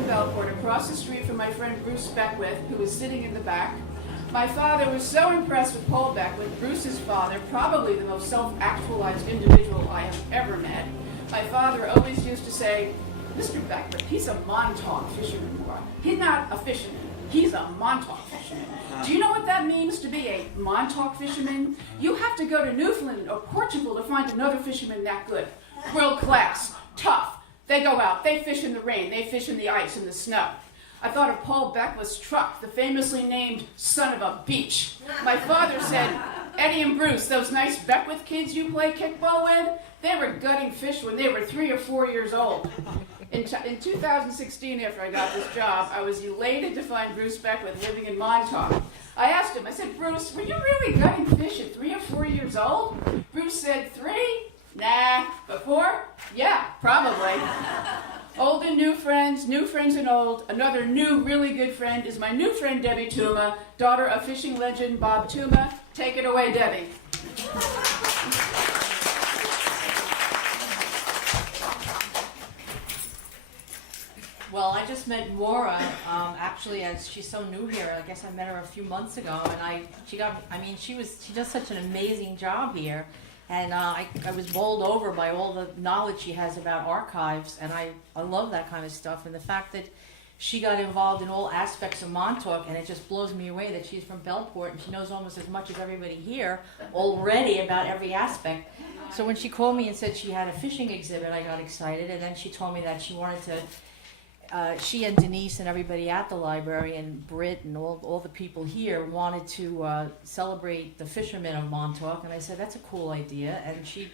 in Bellport, across the street from my friend Bruce Beckwith, who was sitting in the back. My father was so impressed with Paul Beckwith, Bruce's father, probably the most self-actualized individual I have ever met. My father always used to say, Mr. Beckwith, he's a Montauk fisherman boy. He's not a fisherman. He's a Montauk fisherman. Do you know what that means to be a Montauk fisherman? You have to go to Newfoundland or Portugal to find another fisherman that good. World class, tough. They go out, they fish in the rain, they fish in the ice and the snow. I thought of Paul Beckwith's truck, the famously named son of a beach. My father said, Eddie and Bruce, those nice Beckwith kids you play kickball with, they were gutting fish when they were 3 or 4 years old. In 2016, after I got this job, I was elated to find Bruce Beckwith living in Montauk. I asked him, I said, Bruce, were you really gutting fish at 3 or 4 years old? Bruce said, 3? Nah. But 4? Yeah, probably. Old and new friends and old. Another new, really good friend is my new friend, Debbie Tuma, daughter of fishing legend Bob Tuma. Take it away, Debbie. Well, I just met Maura, actually, as she's so new here. I guess I met her a few months ago, and she does such an amazing job here. And I was bowled over by all the knowledge she has about archives, and I love that kind of stuff. And the fact that she got involved in all aspects of Montauk, and it just blows me away that she's from Bellport, and she knows almost as much as everybody here already about every aspect. So when she called me and said she had a fishing exhibit, I got excited, and then she told me that she wanted to she and Denise and everybody at the library and Britt and all the people here wanted to celebrate the fishermen of Montauk, and I said that's a cool idea. And she,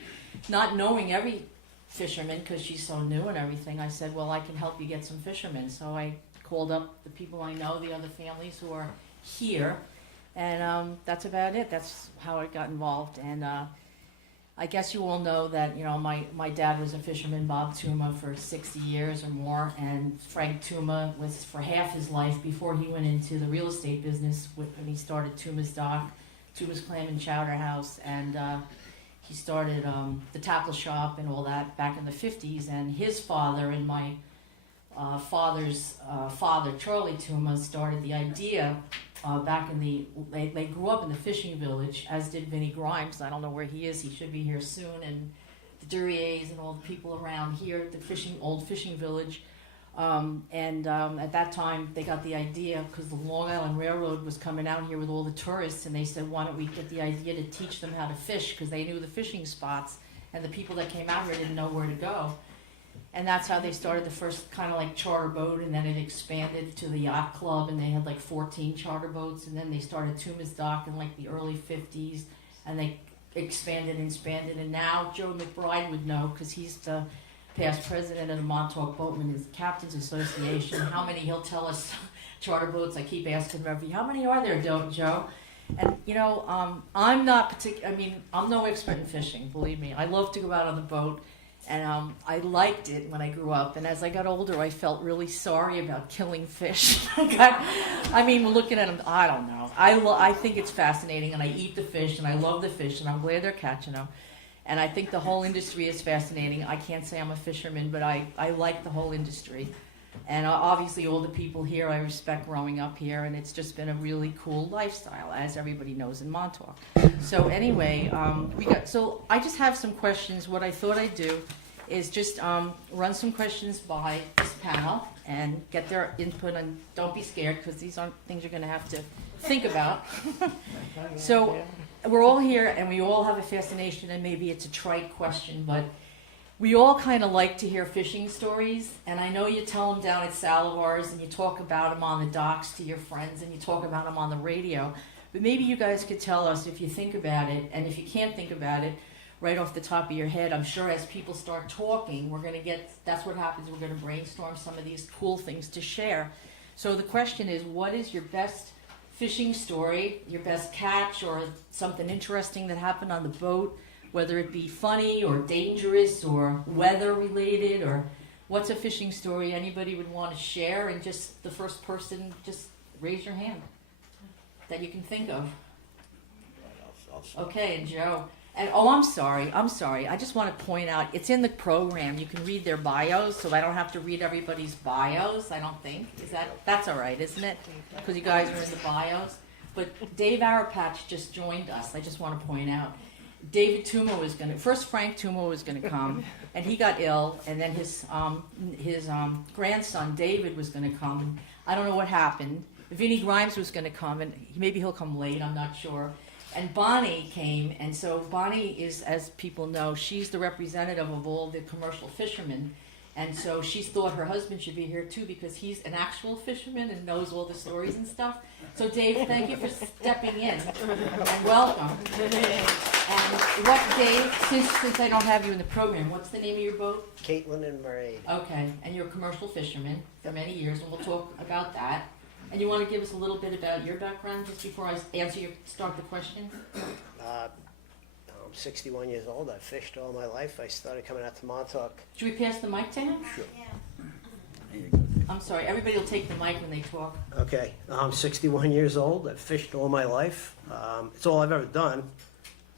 not knowing every fisherman because she's so new and everything, I said, well, I can help you get some fishermen. So I called up the people I know, the other families who are here, and that's about it. That's how I got involved. And I guess you all know that, my dad was a fisherman, Bob Tuma, for 60 years or more, and Frank Tuma was for half his life before he went into the real estate business when he started Tuma's Dock, Tuma's Clam and Chowder House, and he started the tackle shop and all that back in the 50s, and his father and my father's father, Charlie Tuma, started the idea back in they grew up in the fishing village, as did Vinnie Grimes. I don't know where he is. He should be here soon. And the Duryeas and all the people around here at the old fishing village. At that time, they got the idea, because the Long Island Railroad was coming out here with all the tourists, and they said, why don't we get the idea to teach them how to fish, because they knew the fishing spots, and the people that came out here didn't know where to go. And that's how they started the first kind of like charter boat, and then it expanded to the yacht club, and they had like 14 charter boats, and then they started Tuma's Dock in like the early 50s, and they expanded, and now Joe McBride would know, because he's the past president of the Montauk Boatmen's Captains Association. How many, he'll tell us, charter boats. I keep asking him how many are there, Joe? And I'm not I'm no expert in fishing, believe me. I love to go out on the boat. And I liked it when I grew up. And as I got older, I felt really sorry about killing fish. Looking at them, I don't know. I think it's fascinating, and I eat the fish, and I love the fish, and I'm glad they're catching them. And I think the whole industry is fascinating. I can't say I'm a fisherman, but I like the whole industry. And obviously all the people here I respect growing up here, and it's just been a really cool lifestyle, as everybody knows in Montauk. So anyway, I just have some questions. What I thought I'd do is just run some questions by this panel and get their input, and don't be scared, because these aren't things you're going to have to think about. So we're all here, and we all have a fascination, and maybe it's a trite question, but we all kind of like to hear fishing stories, and I know you tell them down at Salivar's, and you talk about them on the docks to your friends, and you talk about them on the radio. But maybe you guys could tell us if you think about it, and if you can't think about it right off the top of your head, I'm sure as people start talking, that's what happens, we're going to brainstorm some of these cool things to share. So the question is, what is your best fishing story, your best catch, or something interesting that happened on the boat? Whether it be funny or dangerous or weather related, or what's a fishing story anybody would want to share, and just the first person, just raise your hand that you can think of. Okay, and Joe. And oh, I'm sorry. I just want to point out, it's in the program. You can read their bios, so I don't have to read everybody's bios, I don't think. That's all right, isn't it? Because you guys are in the bios. But Dave Arapatch just joined us. I just want to point out. Tuma was going to, first Frank Tuma was going to come, and he got ill, and then his grandson, David, was going to come. And I don't know what happened. Vinnie Grimes was going to come, and maybe he'll come late, I'm not sure. And Bonnie came, and so Bonnie is, as people know, she's the representative of all the commercial fishermen. And so she thought her husband should be here too because he's an actual fisherman and knows all the stories and stuff. So Dave, thank you for stepping in and welcome. And what, Dave, since I don't have you in the program, what's the name of your boat? Caitlin and Marie. Okay, and you're a commercial fisherman for many years, and we'll talk about that. And you want to give us a little bit about your background just before I start the question? I'm 61 years old. I've fished all my life. I started coming out to Montauk. Should we pass the mic to him? Sure. I'm sorry, everybody will take the mic when they talk. Okay, I'm 61 years old. I've fished all my life. It's all I've ever done.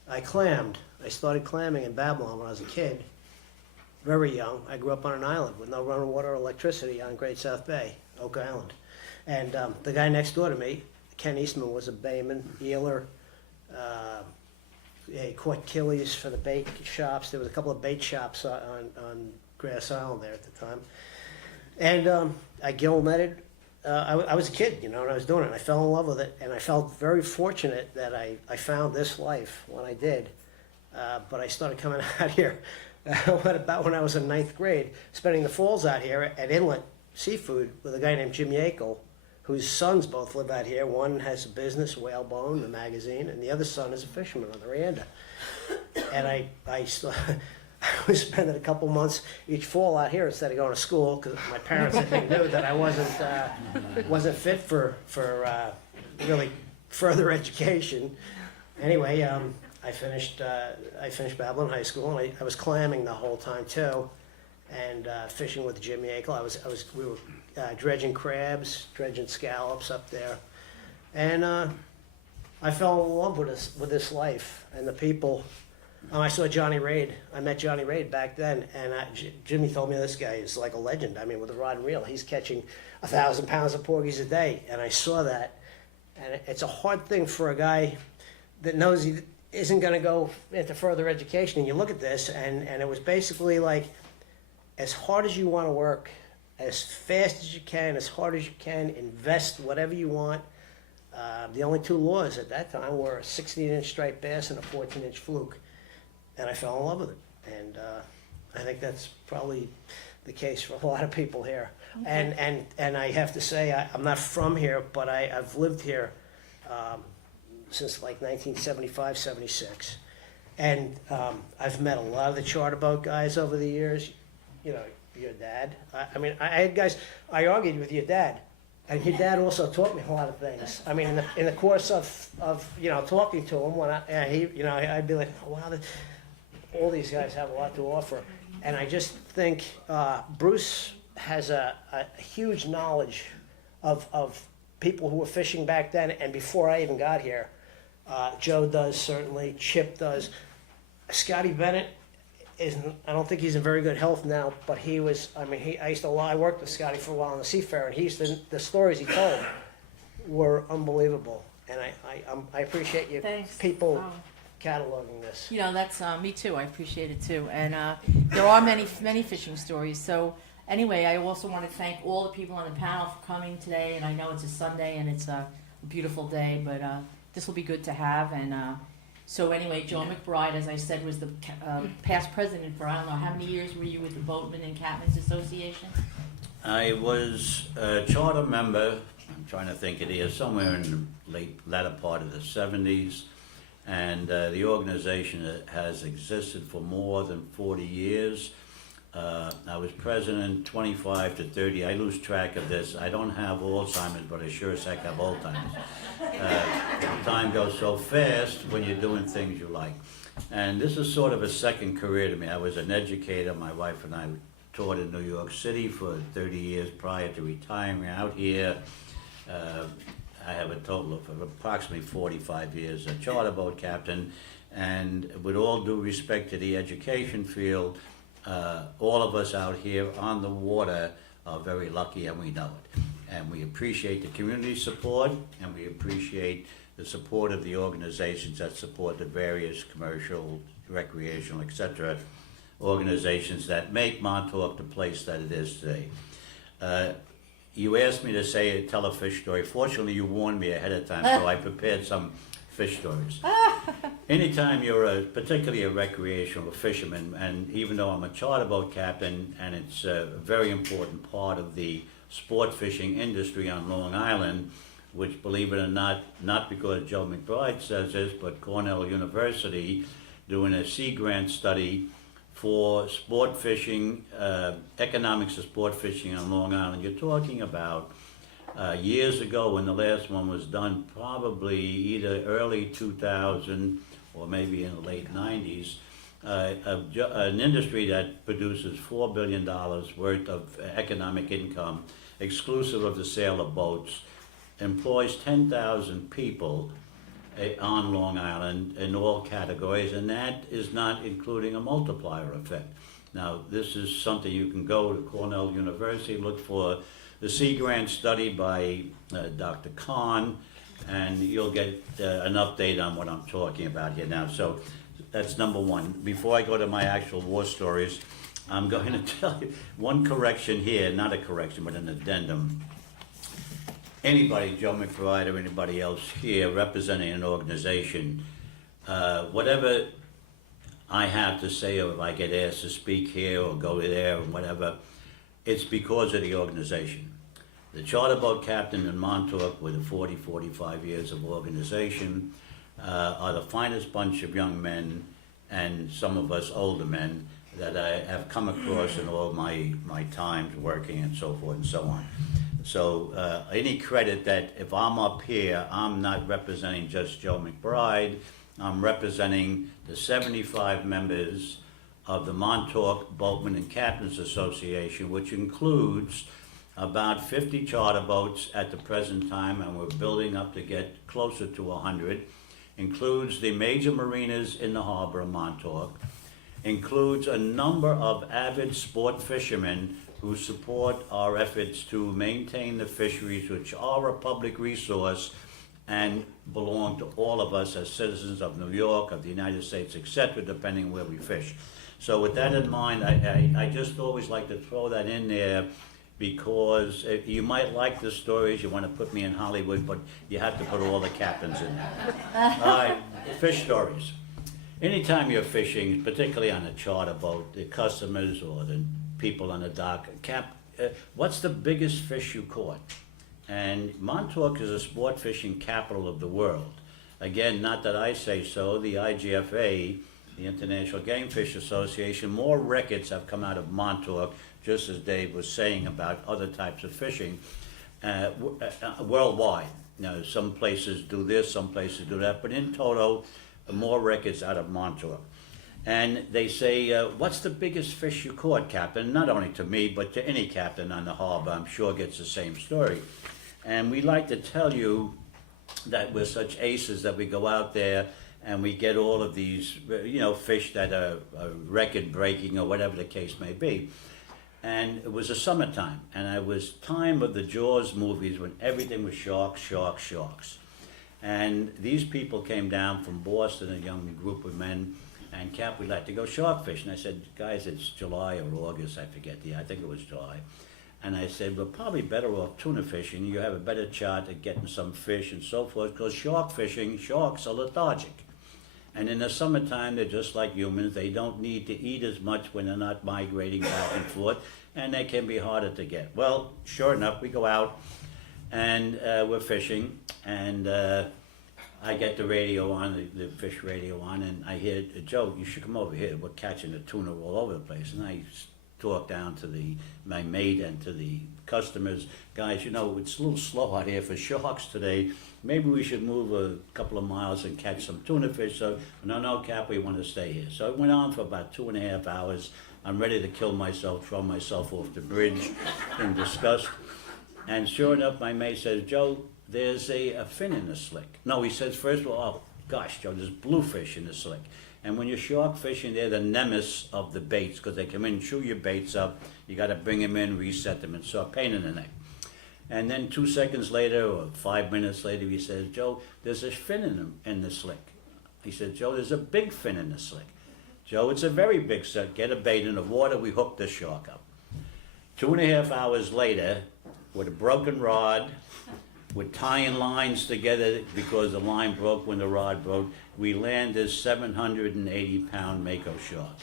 I clammed. I started clamming in Babylon when I was a kid. Very young. I grew up on an island with no running water or electricity on Great South Bay, Oak Island. And the guy next door to me, Ken Eastman, was a bayman, eeler. He caught killies for the bait shops. There was a couple of bait shops on Grass Island there at the time. And I gill netted. I was a kid, you know, and I was doing it. And I fell in love with it, and I felt very fortunate that I found this life when I did. But I started coming out here about when I was in 9th grade, spending the falls out here at Inlet Seafood with a guy named Jim Yakel, whose sons both live out here. One has a business, Whalebone, the magazine, and the other son is a fisherman on the Rienda. And I was spending a couple months each fall out here instead of going to school because my parents, I think, knew that I wasn't fit for really further education. Anyway, I finished Babylon High School, and I was clamming the whole time too, and fishing with Jim Yakel. We were dredging crabs, dredging scallops up there, and I fell in love with this life and the people. I saw Johnny Raid. I met Johnny Raid back then, and Jimmy told me this guy is like a legend. I mean, with a rod and reel, he's catching 1,000 pounds of porgies a day, and I saw that. And it's a hard thing for a guy that knows he isn't going to go into further education. And you look at this, and it was basically like, as hard as you want to work, as fast as you can, as hard as you can, invest whatever you want. The only two laws at that time were a 16-inch striped bass and a 14-inch fluke. And I fell in love with it. And I think that's probably the case for a lot of people here. Okay. And I have to say, I'm not from here, but I've lived here since like 1975, 76. And I've met a lot of the charter boat guys over the years. You know, your dad. I mean, I had guys, I argued with your dad. And your dad also taught me a lot of things. I mean, in the course of you know, talking to him, when I'd be like, oh, wow, all these guys have a lot to offer. And I just think Bruce has a huge knowledge of people who were fishing back then and before I even got here. Joe does, certainly. Chip does. Scotty Bennett I don't think he's in very good health now, but he was, I mean, I worked with Scotty for a while on the Seafarer, and the stories he told were unbelievable. And I appreciate you people cataloging this. You know, that's me too. I appreciate it too. And there are many fishing stories. So anyway, I also want to thank all the people on the panel for coming today. And I know it's a Sunday and it's a beautiful day, but this will be good to have. And so anyway, Joe McBride, as I said, was the past president for, I don't know, how many years were you with the Boatmen and Catmen's Association? I was a charter member, I'm trying to think of it, somewhere in the latter part of the 70s. And the organization has existed for more than 40 years. I was president 25 to 30. I lose track of this. I don't have Alzheimer's, but I sure as heck have Alzheimer's. Time goes so fast when you're doing things you like. And this is sort of a second career to me. I was an educator. My wife and I taught in New York City for 30 years prior to retiring out here. I have a total of approximately 45 years as a charter boat captain, and with all due respect to the education field, all of us out here on the water are very lucky, and we know it. And we appreciate the community support, and we appreciate the support of the organizations that support the various commercial, recreational, etc. organizations that make Montauk the place that it is today. You asked me to tell a fish story. Fortunately, you warned me ahead of time, so I prepared some fish stories. Anytime you're particularly a recreational fisherman, and even though I'm a charter boat captain, and it's a very important part of the sport fishing industry on Long Island, which, believe it or not because Joe McBride says this, but Cornell University doing a Sea Grant study for sport fishing, economics of sport fishing on Long Island. You're talking about years ago when the last one was done, probably either early 2000 or maybe in the late 90s, an industry that produces $4 billion worth of economic income, exclusive of the sale of boats, employs 10,000 people on Long Island in all categories, and that is not including a multiplier effect. Now, this is something you can go to Cornell University, look for the Sea Grant study by Dr. Kahn, and you'll get an update on what I'm talking about here now. So that's number one. Before I go to my actual war stories, I'm going to tell you one correction here, not a correction, but an addendum. Anybody, Joe McBride or anybody else here representing an organization, whatever I have to say, or if I get asked to speak here or go there or whatever, it's because of the organization. The charter boat captain in Montauk with 45 years of organization are the finest bunch of young men, and some of us older men, that I have come across in all my times working and so forth and so on. So any credit that if I'm up here, I'm not representing just Joe McBride, I'm representing the 75 members of the Montauk Boatmen and Captains Association, which includes about 50 charter boats at the present time, and we're building up to get closer to 100. Includes the major marinas in the harbor of Montauk, includes a number of avid sport fishermen who support our efforts to maintain the fisheries, which are a public resource and belong to all of us as citizens of New York, of the United States, etc., depending where we fish. So with that in mind, I just always like to throw that in there, because you might like the stories, you want to put me in Hollywood, but you have to put all the captains in there. All right, fish stories. Anytime you're fishing, particularly on a charter boat, the customers or the people on the dock, what's the biggest fish you caught? And Montauk is a sport fishing capital of the world. Again, not that I say so, the IGFA, the International Game Fish Association, more records have come out of Montauk, just as Dave was saying about other types of fishing, worldwide. Now, some places do this, some places do that, but in total, more records out of Montauk. And they say, what's the biggest fish you caught, Captain? Not only to me, but to any captain on the harbor, I'm sure gets the same story. And we like to tell you that we're such aces that we go out there and we get all of these, fish that are record-breaking or whatever the case may be. And it was a summertime, and it was time of the Jaws movies when everything was sharks, sharks, sharks. And these people came down from Boston, a young group of men, and Cap, we'd like to go shark fishing. I said, guys, it's July or August, I forget I think it was July. And I said, we're probably better off tuna fishing. You have a better shot at getting some fish and so forth, because shark fishing, sharks are lethargic. And in the summertime, they're just like humans. They don't need to eat as much when they're not migrating back and forth, and they can be harder to get. Well, sure enough, we go out, and we're fishing, and I get the radio on, the fish radio on, and I hear, Joe, you should come over here. We're catching the tuna all over the place. And I talk down to my mate and to the customers, guys, it's a little slow out here for sharks today. Maybe we should move a couple of miles and catch some tuna fish. So, no, Cap, we want to stay here. So it went on for about 2.5 hours. I'm ready to kill myself, throw myself off the bridge in disgust. And sure enough, my mate says, Joe, there's a fin in the slick. No, he says, first of all, oh gosh, Joe, there's bluefish in the slick. And when you're shark fishing, they're the nemesis of the baits because they come in and chew your baits up. You got to bring them in, reset them, and so a pain in the neck. And then 2 seconds later or 5 minutes later, he says, Joe, there's a fin in the slick. He said, Joe, there's a big fin in the slick. Joe, it's a very big slick. Get a bait in the water. We hook the shark up. 2.5 hours later, with a broken rod, with tying lines together because the line broke when the rod broke, we land this 780-pound mako shark.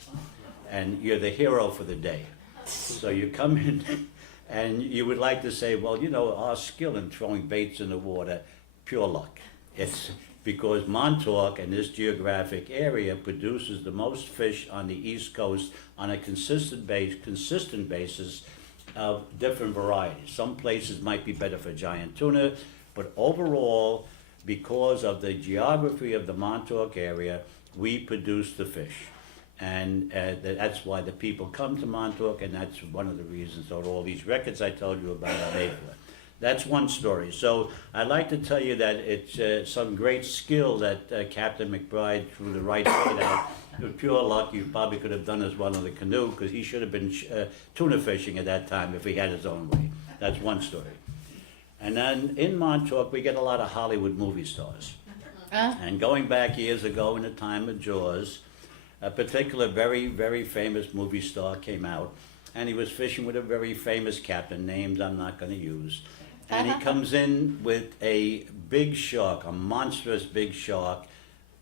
And you're the hero for the day. So you come in and you would like to say, well, you know, our skill in throwing baits in the water, pure luck. It's because Montauk and this geographic area produces the most fish on the East Coast on a consistent basis of different varieties. Some places might be better for giant tuna, but overall, because of the geography of the Montauk area, we produce the fish. And that's why the people come to Montauk, and that's one of the reasons that all these records I told you about are made for. That's one story. So I'd like to tell you that it's some great skill that Captain McBride threw the right bait out. With pure luck, you probably could have done as well in the canoe because he should have been tuna fishing at that time if he had his own way. That's one story. And then in Montauk, we get a lot of Hollywood movie stars. And going back years ago in the time of Jaws, a particular very, very famous movie star came out, and he was fishing with a very famous captain, names I'm not going to use. And he comes in with a big shark, a monstrous big shark,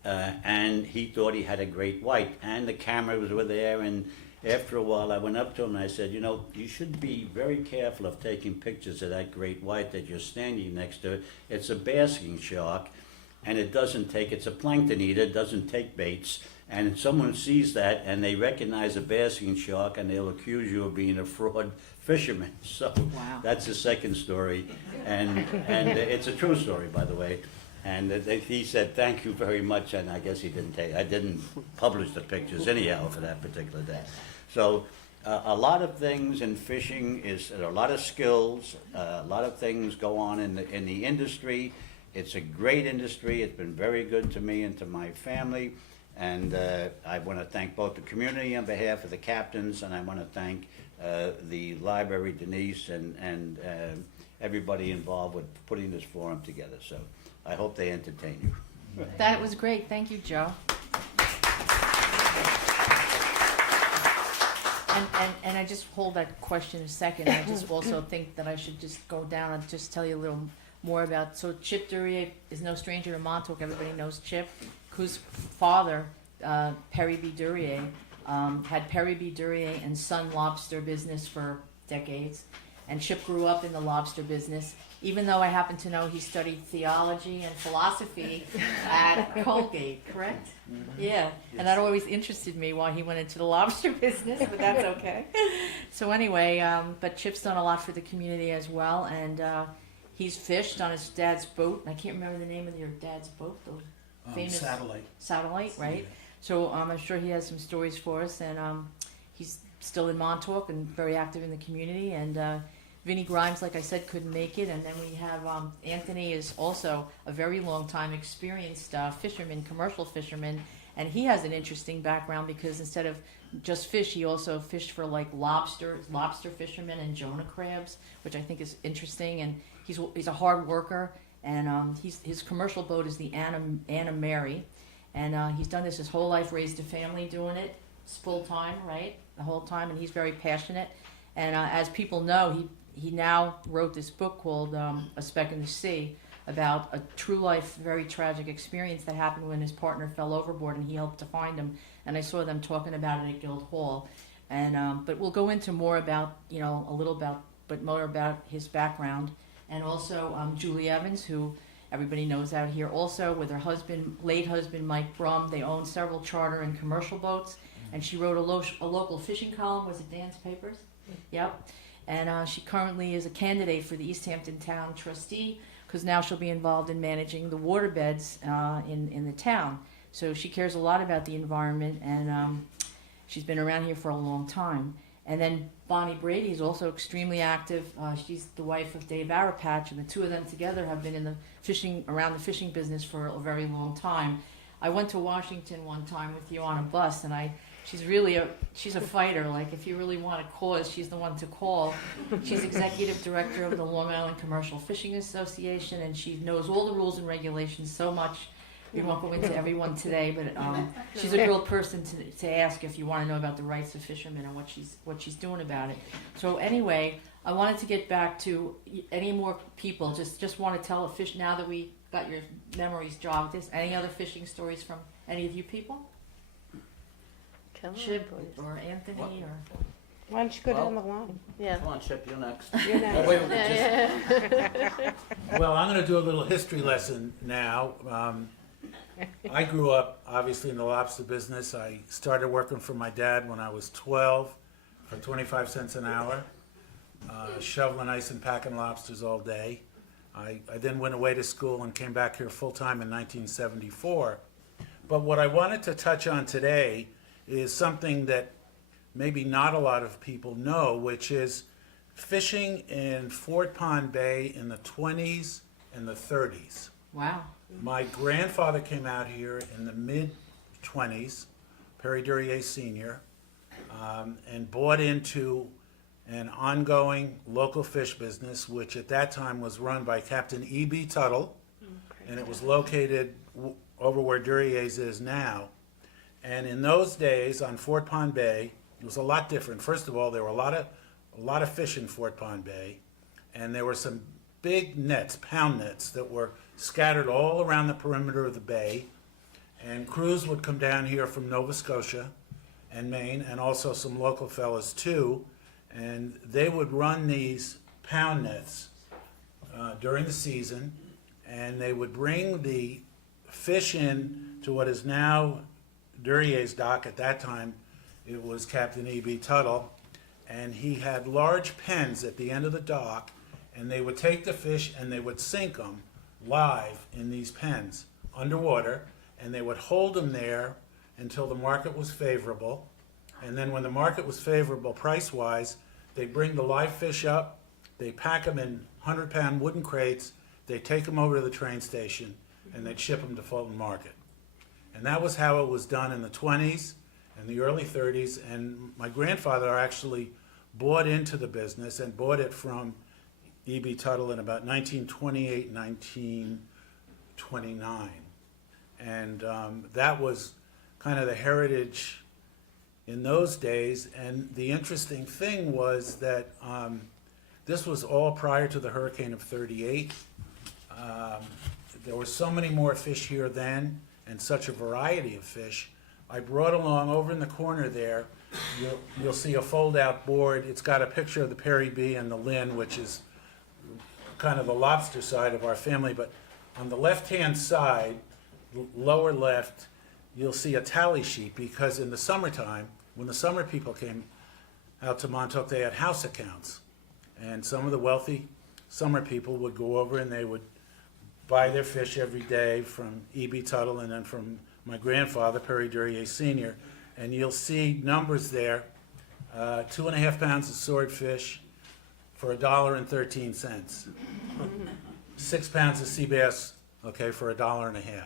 and he thought he had a great white. And the cameras were there, and after a while I went up to him and I said, you know, you should be very careful of taking pictures of that great white that you're standing next to. It's a basking shark, and it's a plankton eater, it doesn't take baits. And someone sees that and they recognize a basking shark and they'll accuse you of being a fraud fisherman. So Wow. that's the second story. And it's a true story, by the way. And he said, thank you very much. And I guess I didn't publish the pictures anyhow for that particular day. So a lot of things in fishing a lot of skills, a lot of things go on in the industry. It's a great industry. It's been very good to me and to my family. And I want to thank both the community on behalf of the captains, and I want to thank the library, Denise, and everybody involved with putting this forum together. So I hope they entertain you. That was great. Thank you, Joe. And I just hold that question a second. I just also think that I should just go down and just tell you a little more about. So Chip Duryea is no stranger to Montauk. Everybody knows Chip, whose father, Perry B. Duryea, had Perry B. Duryea and Son Lobster Business for decades. And Chip grew up in the lobster business, even though I happen to know he studied theology and philosophy at Colgate, correct? Mm-hmm. Yeah, and that always interested me why he went into the lobster business, but that's okay. So anyway, but Chip's done a lot for the community as well, and he's fished on his dad's boat. I can't remember the name of your dad's boat, though. Famous Satellite, right? Yeah. So I'm sure he has some stories for us, and he's still in Montauk and very active in the community. And Vinnie Grimes, like I said, couldn't make it, and then we have Anthony is also a very long time experienced fisherman, commercial fisherman, and he has an interesting background because instead of just fish, he also fished for like lobster fishermen and Jonah crabs, which I think is interesting. And he's a hard worker. And his commercial boat is the Anna Mary, and he's done this his whole life, raised a family doing it. It's full time, right, the whole time, and he's very passionate. And as people know, he now wrote this book called A Speck in the Sea about a true life, very tragic experience that happened when his partner fell overboard, and he helped to find him. And I saw them talking about it at Guildhall. And but we'll go into more about more about his background. And also Julie Evans, who everybody knows out here, also with her husband, late husband Mike Brum. They own several charter and commercial boats, and she wrote a local fishing column. Was it Dan's Papers? Yep. And she currently is a candidate for the East Hampton Town trustee because now she'll be involved in managing the waterbeds in the town. So she cares a lot about the environment, and she's been around here for a long time. And then Bonnie Brady is also extremely active. She's the wife of Dave Arapatch, and the two of them together have been in the around the fishing business for a very long time. I went to Washington one time with you on a bus, and she's a fighter. Like, if you really want a cause, she's the one to call. She's executive director of the Long Island Commercial Fishing Association, and she knows all the rules and regulations so much. We won't go into everyone today, but she's a real person to ask if you want to know about the rights of fishermen and what she's doing about it. So anyway, I wanted to get back to any more people. Just want to tell a fish now that we got your memories jogged. Any other fishing stories from any of you people? Chip or Anthony or. Why don't you go down the line? Yeah. Come on, Chip, you're next. You're next. Wait, Yeah. Well, I'm going to do a little history lesson now. I grew up, obviously, in the lobster business. I started working for my dad when I was 12 for 25 cents an hour, shoveling ice and packing lobsters all day. I then went away to school and came back here full-time in 1974. But what I wanted to touch on today is something that maybe not a lot of people know, which is fishing in Fort Pond Bay in the 20s and the 30s. Wow. My grandfather came out here in the mid-20s, Perry Duryea Sr., and bought into an ongoing local fish business, which at that time was run by Captain E.B. Tuttle, and it was located over where Duryea's is now. And in those days on Fort Pond Bay, it was a lot different. First of all, there were a lot of fish in Fort Pond Bay, and there were some big nets, pound nets, that were scattered all around the perimeter of the bay. And crews would come down here from Nova Scotia and Maine, and also some local fellas too, and they would run these pound nets during the season, and they would bring the fish in to what is now Duryea's dock. At that time, it was Captain E.B. Tuttle, and he had large pens at the end of the dock, and they would take the fish and they would sink them live in these pens underwater, and they would hold them there until the market was favorable. And then when the market was favorable price-wise, they bring the live fish up, they pack them in 100-pound wooden crates, they take them over to the train station, and they'd ship them to Fulton Market. And that was how it was done in the 20s and the early 30s. And my grandfather actually bought into the business and bought it from E.B. Tuttle in about 1928, 1929. And that was kind of the heritage in those days. And the interesting thing was that this was all prior to the hurricane of 38. There were so many more fish here then, and such a variety of fish. I brought along, over in the corner there, you'll see a fold-out board. It's got a picture of the Perry B and the Lynn, which is kind of the lobster side of our family. But on the left-hand side, lower left, you'll see a tally sheet, because in the summertime, when the summer people came out to Montauk, they had house accounts. And some of the wealthy summer people would go over and they would buy their fish every day from E.B. Tuttle and then from my grandfather, Perry Duryea Sr. And you'll see numbers there, 2.5 pounds of swordfish for $1.13. 6 pounds of sea bass, okay, for $1.50.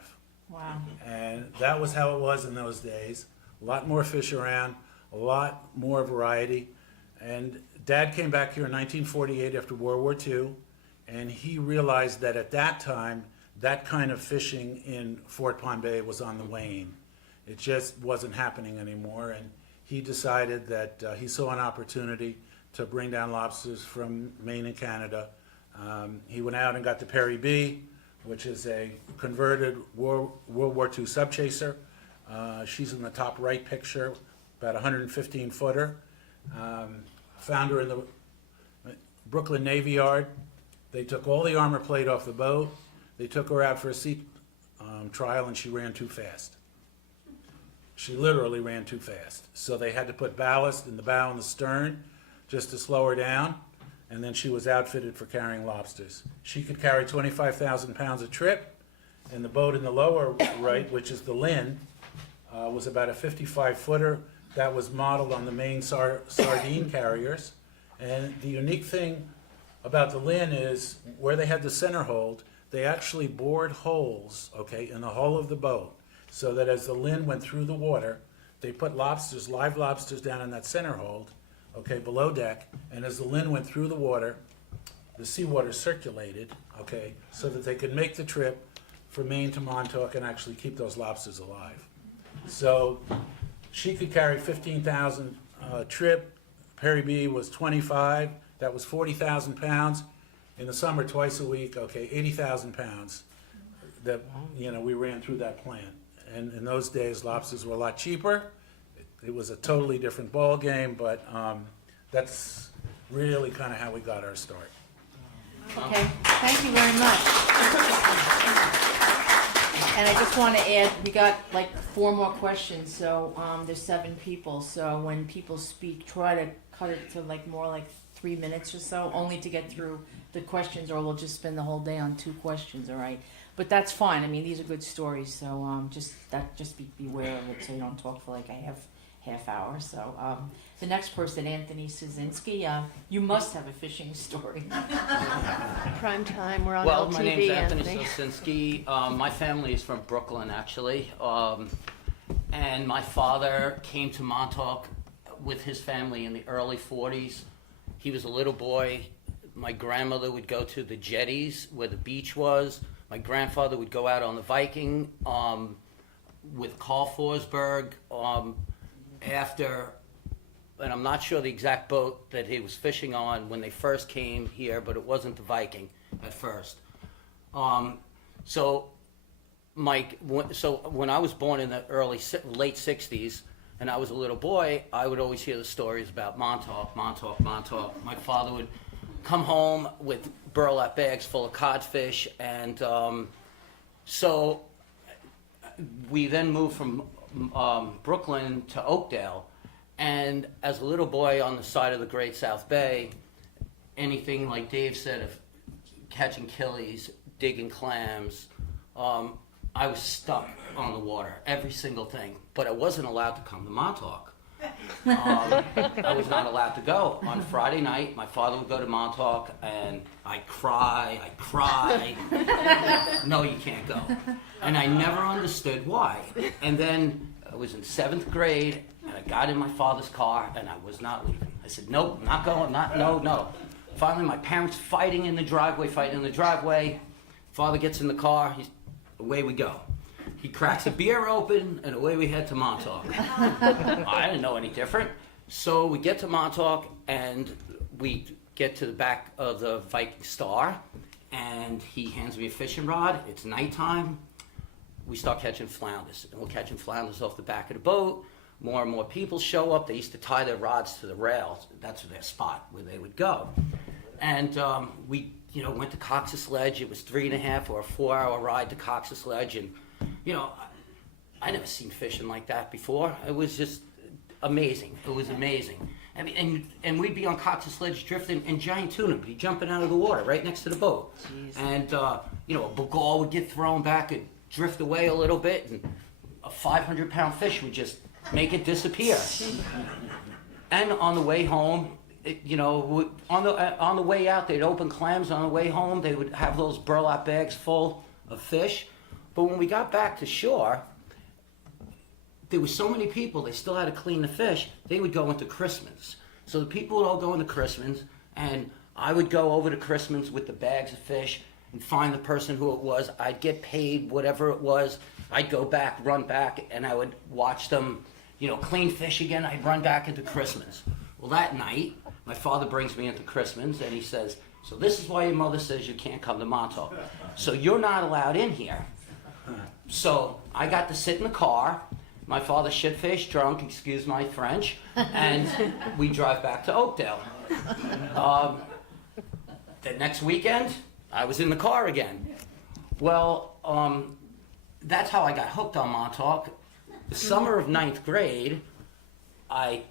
Wow. And that was how it was in those days. A lot more fish around, a lot more variety. And Dad came back here in 1948 after World War II, and he realized that at that time, that kind of fishing in Fort Pond Bay was on the wane. It just wasn't happening anymore, and he decided that he saw an opportunity to bring down lobsters from Maine and Canada. He went out and got the Perry B, which is a converted World War II subchaser. She's in the top right picture, about 115-footer. Found her in the Brooklyn Navy Yard. They took all the armor plate off the boat. They took her out for a sea trial, and she ran too fast. She literally ran too fast. So they had to put ballast in the bow and the stern just to slow her down, and then she was outfitted for carrying lobsters. She could carry 25,000 pounds a trip, and the boat in the lower right, which is the Lynn, was about a 55-footer that was modeled on the main sardine carriers. And the unique thing about the Lynn is where they had the center hold, they actually bored holes, okay, in the hull of the boat, so that as the Lynn went through the water, they put lobsters, live lobsters down in that center hold, okay, below deck, and as the Lynn went through the water, the seawater circulated, okay, so that they could make the trip from Maine to Montauk and actually keep those lobsters alive. So she could carry 15,000 trip. Perry B was 25. That was 40,000 pounds. In the summer, twice a week, okay, 80,000 pounds that, you know, we ran through that plant. And in those days, lobsters were a lot cheaper. It was a totally different ball game, but that's really kind of how we got our start. Okay, thank you very much. And I just want to add, we got like 4 more questions, so there's 7 people. So when people speak, try to cut it to like more like 3 minutes or so, only to get through the questions, or we'll just spend the whole day on 2 questions, all right? But that's fine. I mean, these are good stories, so just be beware of it, so you don't talk for like a half hour. So the next person, Anthony Suzinski, you must have a fishing story. Prime time, we're on Well, LTV, my name's Anthony Anthony. Sosinski. My family is from Brooklyn, actually. And my father came to Montauk with his family in the early 40s. He was a little boy. My grandmother would go to the jetties where the beach was. My grandfather would go out on the Viking with Carl Forsberg after, and I'm not sure the exact boat that he was fishing on when they first came here, but it wasn't the Viking at first. So when I was born in the late 60s, and I was a little boy, I would always hear the stories about Montauk. My father would come home with burlap bags full of codfish, and so we then moved from Brooklyn to Oakdale, and as a little boy on the side of the Great South Bay, anything like Dave said of catching killies, digging clams, I was stuck on the water, every single thing, but I wasn't allowed to come to Montauk. I was not allowed to go. On Friday night, my father would go to Montauk, and I'd cry. No, you can't go. And I never understood why. And then I was in 7th grade, and I got in my father's car, and I was not leaving. I said, nope, not going, no. Finally, my parents fighting in the driveway. Father gets in the car, away we go. He cracks a beer open, and away we head to Montauk. I didn't know any different. So we get to Montauk, and we get to the back of the Viking Star, and he hands me a fishing rod. It's nighttime. We start catching flounders, and we're catching flounders off the back of the boat. More and more people show up. They used to tie their rods to the rails. That's their spot where they would go. And we went to Cox's Ledge. It was 3.5 or a 4-hour ride to Cox's Ledge, and I never seen fishing like that before. It was just amazing. It was amazing. I mean, and we'd be on Cox's Ledge drifting, and giant tuna would be jumping out of the water right next to the boat. Jeez. And a bugal would get thrown back and drift away a little bit, and a 500-pound fish would just make it disappear. And on the way home, on the way out, they'd open clams. On the way home, they would have those burlap bags full of fish. But when we got back to shore, there were so many people, they still had to clean the fish. They would go into Christmas. So the people would all go into Christmas, and I would go over to Christmas with the bags of fish and find the person who it was. I'd get paid whatever it was. I'd go back, run back, and I would watch them, clean fish again. I'd run back into Christmas. Well, that night, my father brings me into Christmas, and he says, so this is why your mother says you can't come to Montauk. So you're not allowed in here. So I got to sit in the car. My father shit-faced drunk, excuse my French, and we drive back to Oakdale. The next weekend, I was in the car again. Well, that's how I got hooked on Montauk. The summer of 9th grade, I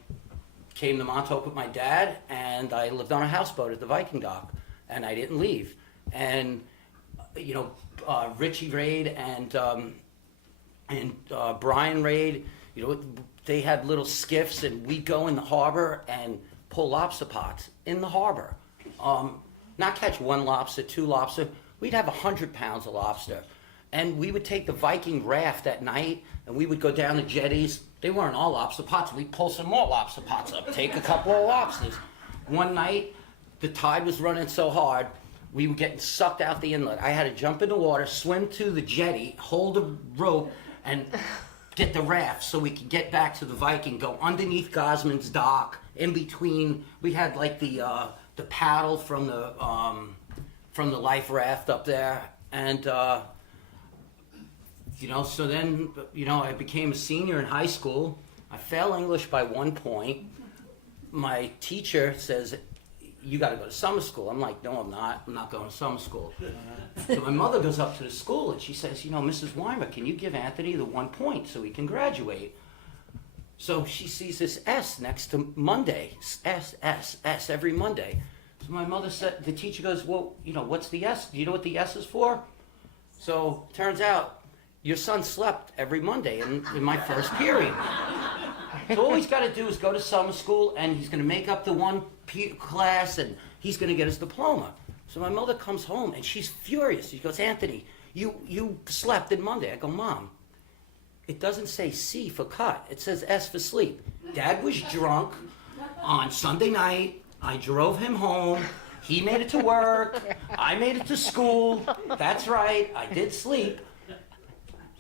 came to Montauk with my dad, and I lived on a houseboat at the Viking dock, and I didn't leave. And Richie Raid and Brian Raid, they had little skiffs, and we'd go in the harbor and pull lobster pots in the harbor. Not catch one lobster, two lobster. We'd have 100 pounds of lobster. And we would take the Viking raft at night, and we would go down the jetties. They weren't all lobster pots. We'd pull some more lobster pots up, take a couple of lobsters. One night, the tide was running so hard, we were getting sucked out the inlet. I had to jump in the water, swim to the jetty, hold a rope, and get the raft so we could get back to the Viking, go underneath Gosman's dock, in between. We had like the paddle from the life raft up there. And, so then, I became a senior in high school. I failed English by 1 point. My teacher says, you got to go to summer school. I'm like, no, I'm not. I'm not going to summer school. So my mother goes up to the school and she says, Mrs. Weimer, can you give Anthony the 1 point so he can graduate? So she sees this S next to Monday. S, every Monday. So my mother said, the teacher goes, well, what's the S? Do you know what the S is for? So turns out your son slept every Monday in my first period. So all he's got to do is go to summer school, and he's going to make up the one class, and he's going to get his diploma. So my mother comes home, and she's furious. She goes, Anthony, you slept in Monday. I go, Mom, it doesn't say C for cut. It says S for sleep. Dad was drunk on Sunday night. I drove him home. He made it to work. I made it to school. That's right. I did sleep.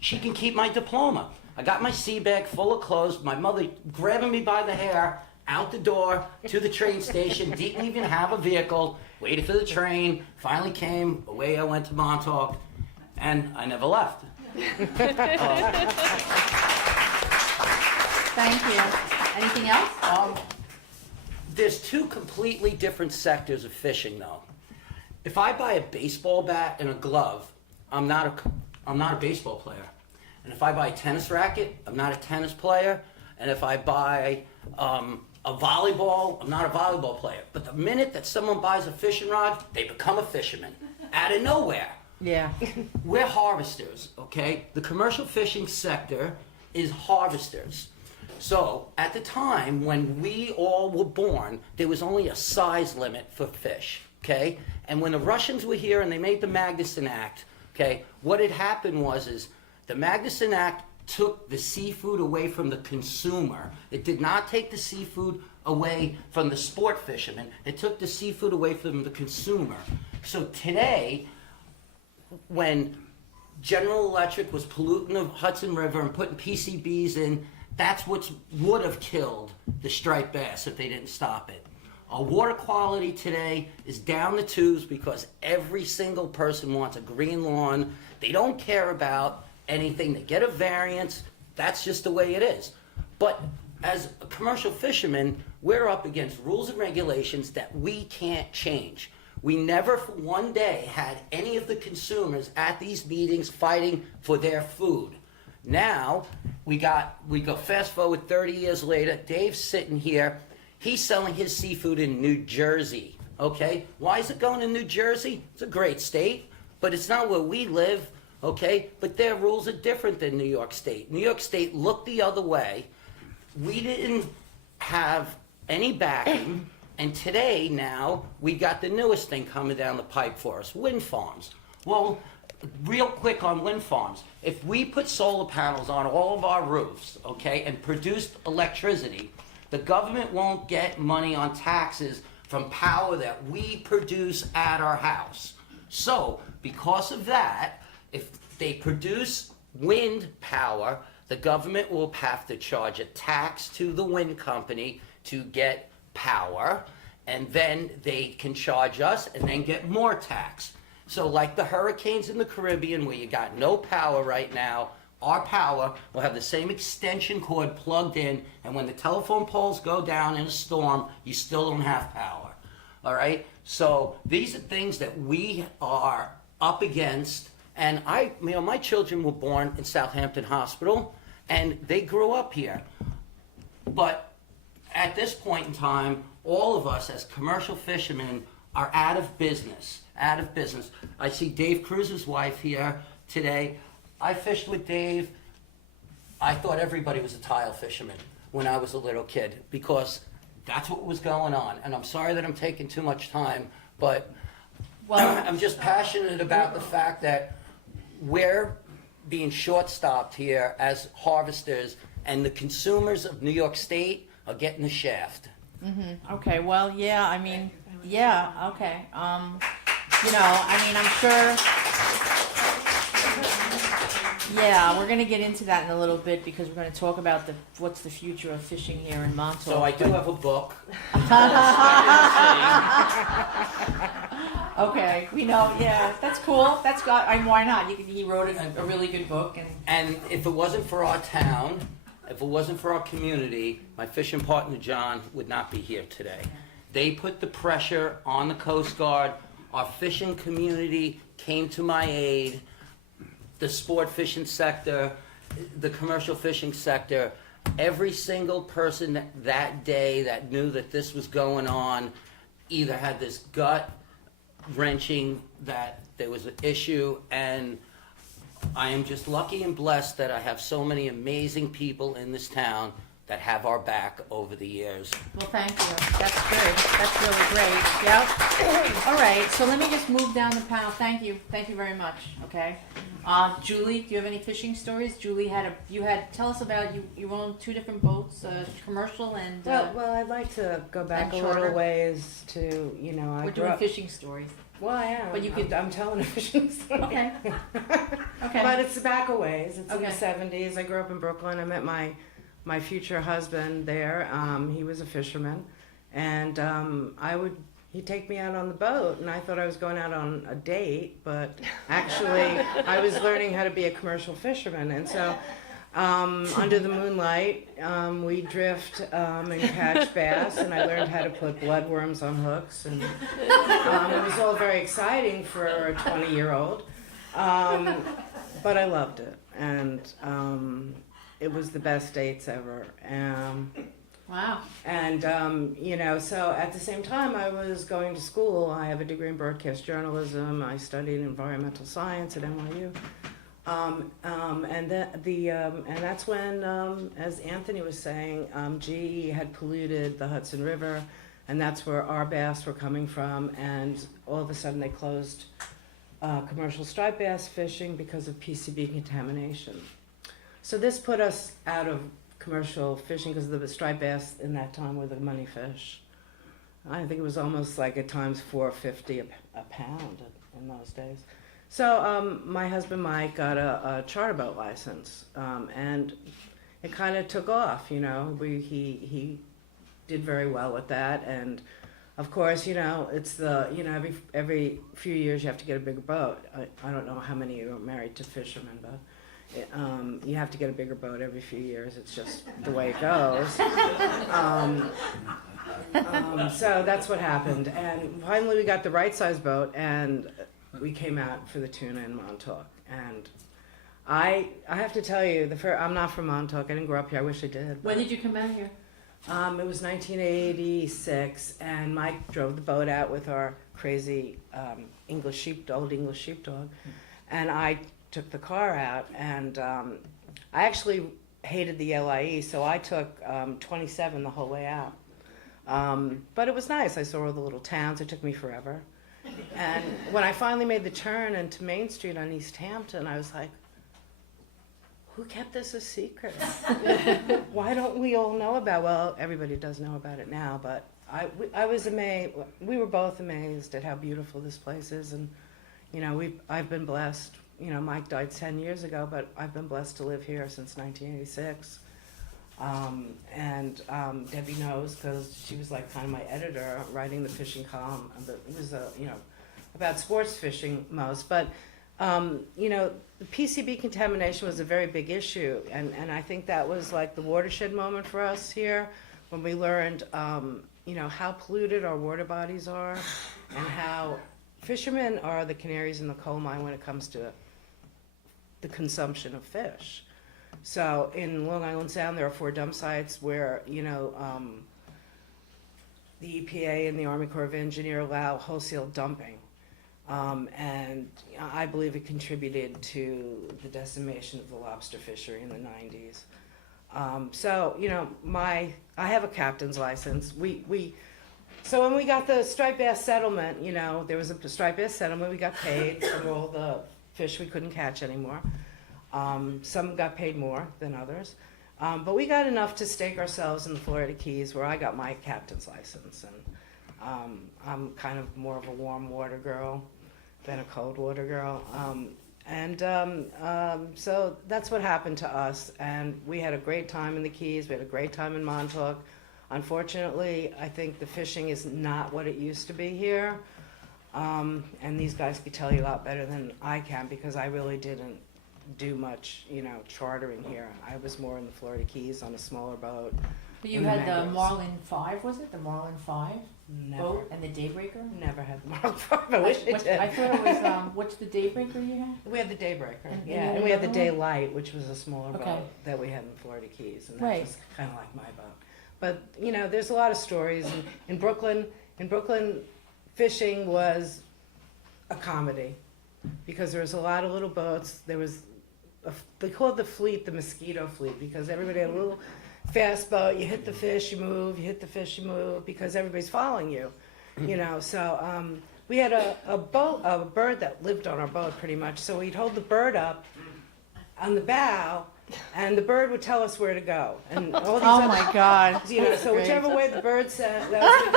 She can keep my diploma. I got my sea bag full of clothes. My mother grabbing me by the hair, out the door, to the train station. Didn't even have a vehicle. Waited for the train. Finally came. Away I went to Montauk. And I never left. Thank you. Anything else? There's two completely different sectors of fishing, though. If I buy a baseball bat and a glove, I'm not a baseball player. And if I buy a tennis racket, I'm not a tennis player. And if I buy a volleyball, I'm not a volleyball player. But the minute that someone buys a fishing rod, they become a fisherman. Out of nowhere. Yeah. We're harvesters, okay? The commercial fishing sector is harvesters. So at the time when we all were born, there was only a size limit for fish, okay? And when the Russians were here and they made the Magnuson Act, okay, what had happened was the Magnuson Act took the seafood away from the consumer. It did not take the seafood away from the sport fishermen. It took the seafood away from the consumer. So today, when General Electric was polluting the Hudson River and putting PCBs in, that's what would have killed the striped bass if they didn't stop it. Our water quality today is down the tubes because every single person wants a green lawn. They don't care about anything. They get a variance. That's just the way it is. But as a commercial fisherman, we're up against rules and regulations that we can't change. We never for one day had any of the consumers at these meetings fighting for their food. Now, we go fast forward 30 years later, Dave's sitting here, he's selling his seafood in New Jersey, okay? Why is it going to New Jersey? It's a great state, but it's not where we live, okay? But their rules are different than New York State. New York State looked the other way. We didn't have any backing, and today now, we got the newest thing coming down the pipe for us, wind farms. Well, real quick on wind farms. If we put solar panels on all of our roofs, okay, and produced electricity, the government won't get money on taxes from power that we produce at our house. So, because of that, if they produce wind power, the government will have to charge a tax to the wind company to get power, and then they can charge us and then get more tax. So like the hurricanes in the Caribbean where you got no power right now, our power will have the same extension cord plugged in, and when the telephone poles go down in a storm, you still don't have power. All right? So these are things that we are up against, and my children were born in Southampton Hospital, and they grew up here. But at this point in time, all of us as commercial fishermen are out of business. I see Dave Cruz's wife here today. I fished with Dave. I thought everybody was a tile fisherman. when I was a little kid, because that's what was going on. And I'm sorry that I'm taking too much time, but Well, I'm just passionate about the fact that we're being short-stopped here as harvesters, and the consumers of New York State are getting the shaft. okay, well, yeah, I mean, yeah, okay. You know, I mean, I'm sure. Yeah, we're gonna get into that in a little bit because we're gonna talk about what's the future of fishing here in Montauk. So I do have a book. Okay, we know. Yeah, that's cool. That's got. I mean, why not? He wrote a really good book, and And if it wasn't for our town, if it wasn't for our community, my fishing partner John would not be here today. They put the pressure on the Coast Guard. Our fishing community came to my aid. The sport fishing sector, the commercial fishing sector, every single person that day that knew that this was going on either had this gut wrenching that there was an issue, and I am just lucky and blessed that I have so many amazing people in this town that have our back over the years. well, thank you. That's good. That's really great. Yep. All right. So let me just move down the panel. Thank you. Thank you very much. Okay. Julie, do you have any fishing stories? Julie tell us about you own 2 different boats, commercial and. Well, I'd like to go back a and shorter. little ways to, you know, I We're grew doing up. fishing stories. Well, I am. But you could- I'm telling a fishing story. Okay. Okay. But it's back a ways. It's in the Okay. 70s. I grew up in Brooklyn. I met my future husband there. He was a fisherman, and he'd take me out on the boat, and I thought I was going out on a date, but actually I was learning how to be a commercial fisherman. And so under the moonlight, we drift and catch bass, and I learned how to put bloodworms on hooks, and it was all very exciting for a 20-year-old. But I loved it, and it was the best dates ever. Wow. And, you know, so at the same time I was going to school. I have a degree in broadcast journalism. I studied environmental science at NYU. And that's when, as Anthony was saying, GE had polluted the Hudson River, and that's where our bass were coming from. And all of a sudden they closed commercial striped bass fishing because of PCB contamination. So this put us out of commercial fishing because the striped bass in that time were the money fish. I think it was almost like at times $4.50 a pound in those days. So my husband Mike got a charter boat license, and it kind of took off. You know, he did very well with that, and of course, you know, it's every few years you have to get a bigger boat. I don't know how many of you are married to fishermen, but. You have to get a bigger boat every few years. It's just the way it goes. So that's what happened. And finally we got the right size boat, and we came out for the tuna in Montauk. And I have to tell you, I'm not from Montauk. I didn't grow up here. I wish I did. When did you come out here? It was 1986, and Mike drove the boat out with our crazy old English sheepdog, and I took the car out, and I actually hated the LIE, so I took 27 the whole way out. But it was nice. I saw all the little towns. It took me forever. And when I finally made the turn into Main Street on East Hampton, I was like, who kept this a secret? Why don't we all know about it? Well, everybody does know about it now, but I was amazed. We were both amazed at how beautiful this place is, and you know, I've been blessed. You know, Mike died 10 years ago, but I've been blessed to live here since 1986. Debbie knows because she was like kind of my editor, writing the fishing column. It was about sports fishing most, but you know, the PCB contamination was a very big issue, and I think that was like the watershed moment for us here when we learned you know, how polluted our water bodies are, and how fishermen are the canaries in the coal mine when it comes to the consumption of fish. So in Long Island Sound, there are 4 dump sites where, you know, the EPA and the Army Corps of Engineers allow wholesale dumping. And I believe it contributed to the decimation of the lobster fishery in the 90s. So, I have a captain's license. So when we got the striped bass settlement, there was a striped bass settlement. We got paid for all the fish we couldn't catch anymore. Some got paid more than others. But we got enough to stake ourselves in the Florida Keys, where I got my captain's license. And I'm kind of more of a warm water girl than a cold water girl. So that's what happened to us. And we had a great time in the Keys. We had a great time in Montauk. Unfortunately, I think the fishing is not what it used to be here. And these guys could tell you a lot better than I can, because I really didn't do much, chartering here. I was more in the Florida Keys on a smaller boat. But you in the had the mangroves. Marlin 5, was it? The Marlin 5 Never, boat and the Daybreaker? never had the Marlin 5. I wish I did. I thought it was, what's the Daybreaker you had? We had the Daybreaker, And you yeah, had and we had the another one? Daylight, which was a smaller Okay. boat that we had in Florida Keys, and that Right. was kind of like my boat. But there's a lot of stories in Brooklyn. In Brooklyn, fishing was a comedy because there was a lot of little boats. There was they called the fleet the mosquito fleet, because everybody had a little fast boat. You hit the fish, you move. You hit the fish, you move, because everybody's following you. So we had a bird that lived on our boat pretty much. So we'd hold the bird up on the bow, and the bird would tell us where to go. And all these Oh other, my God. so whichever way the bird said, that was where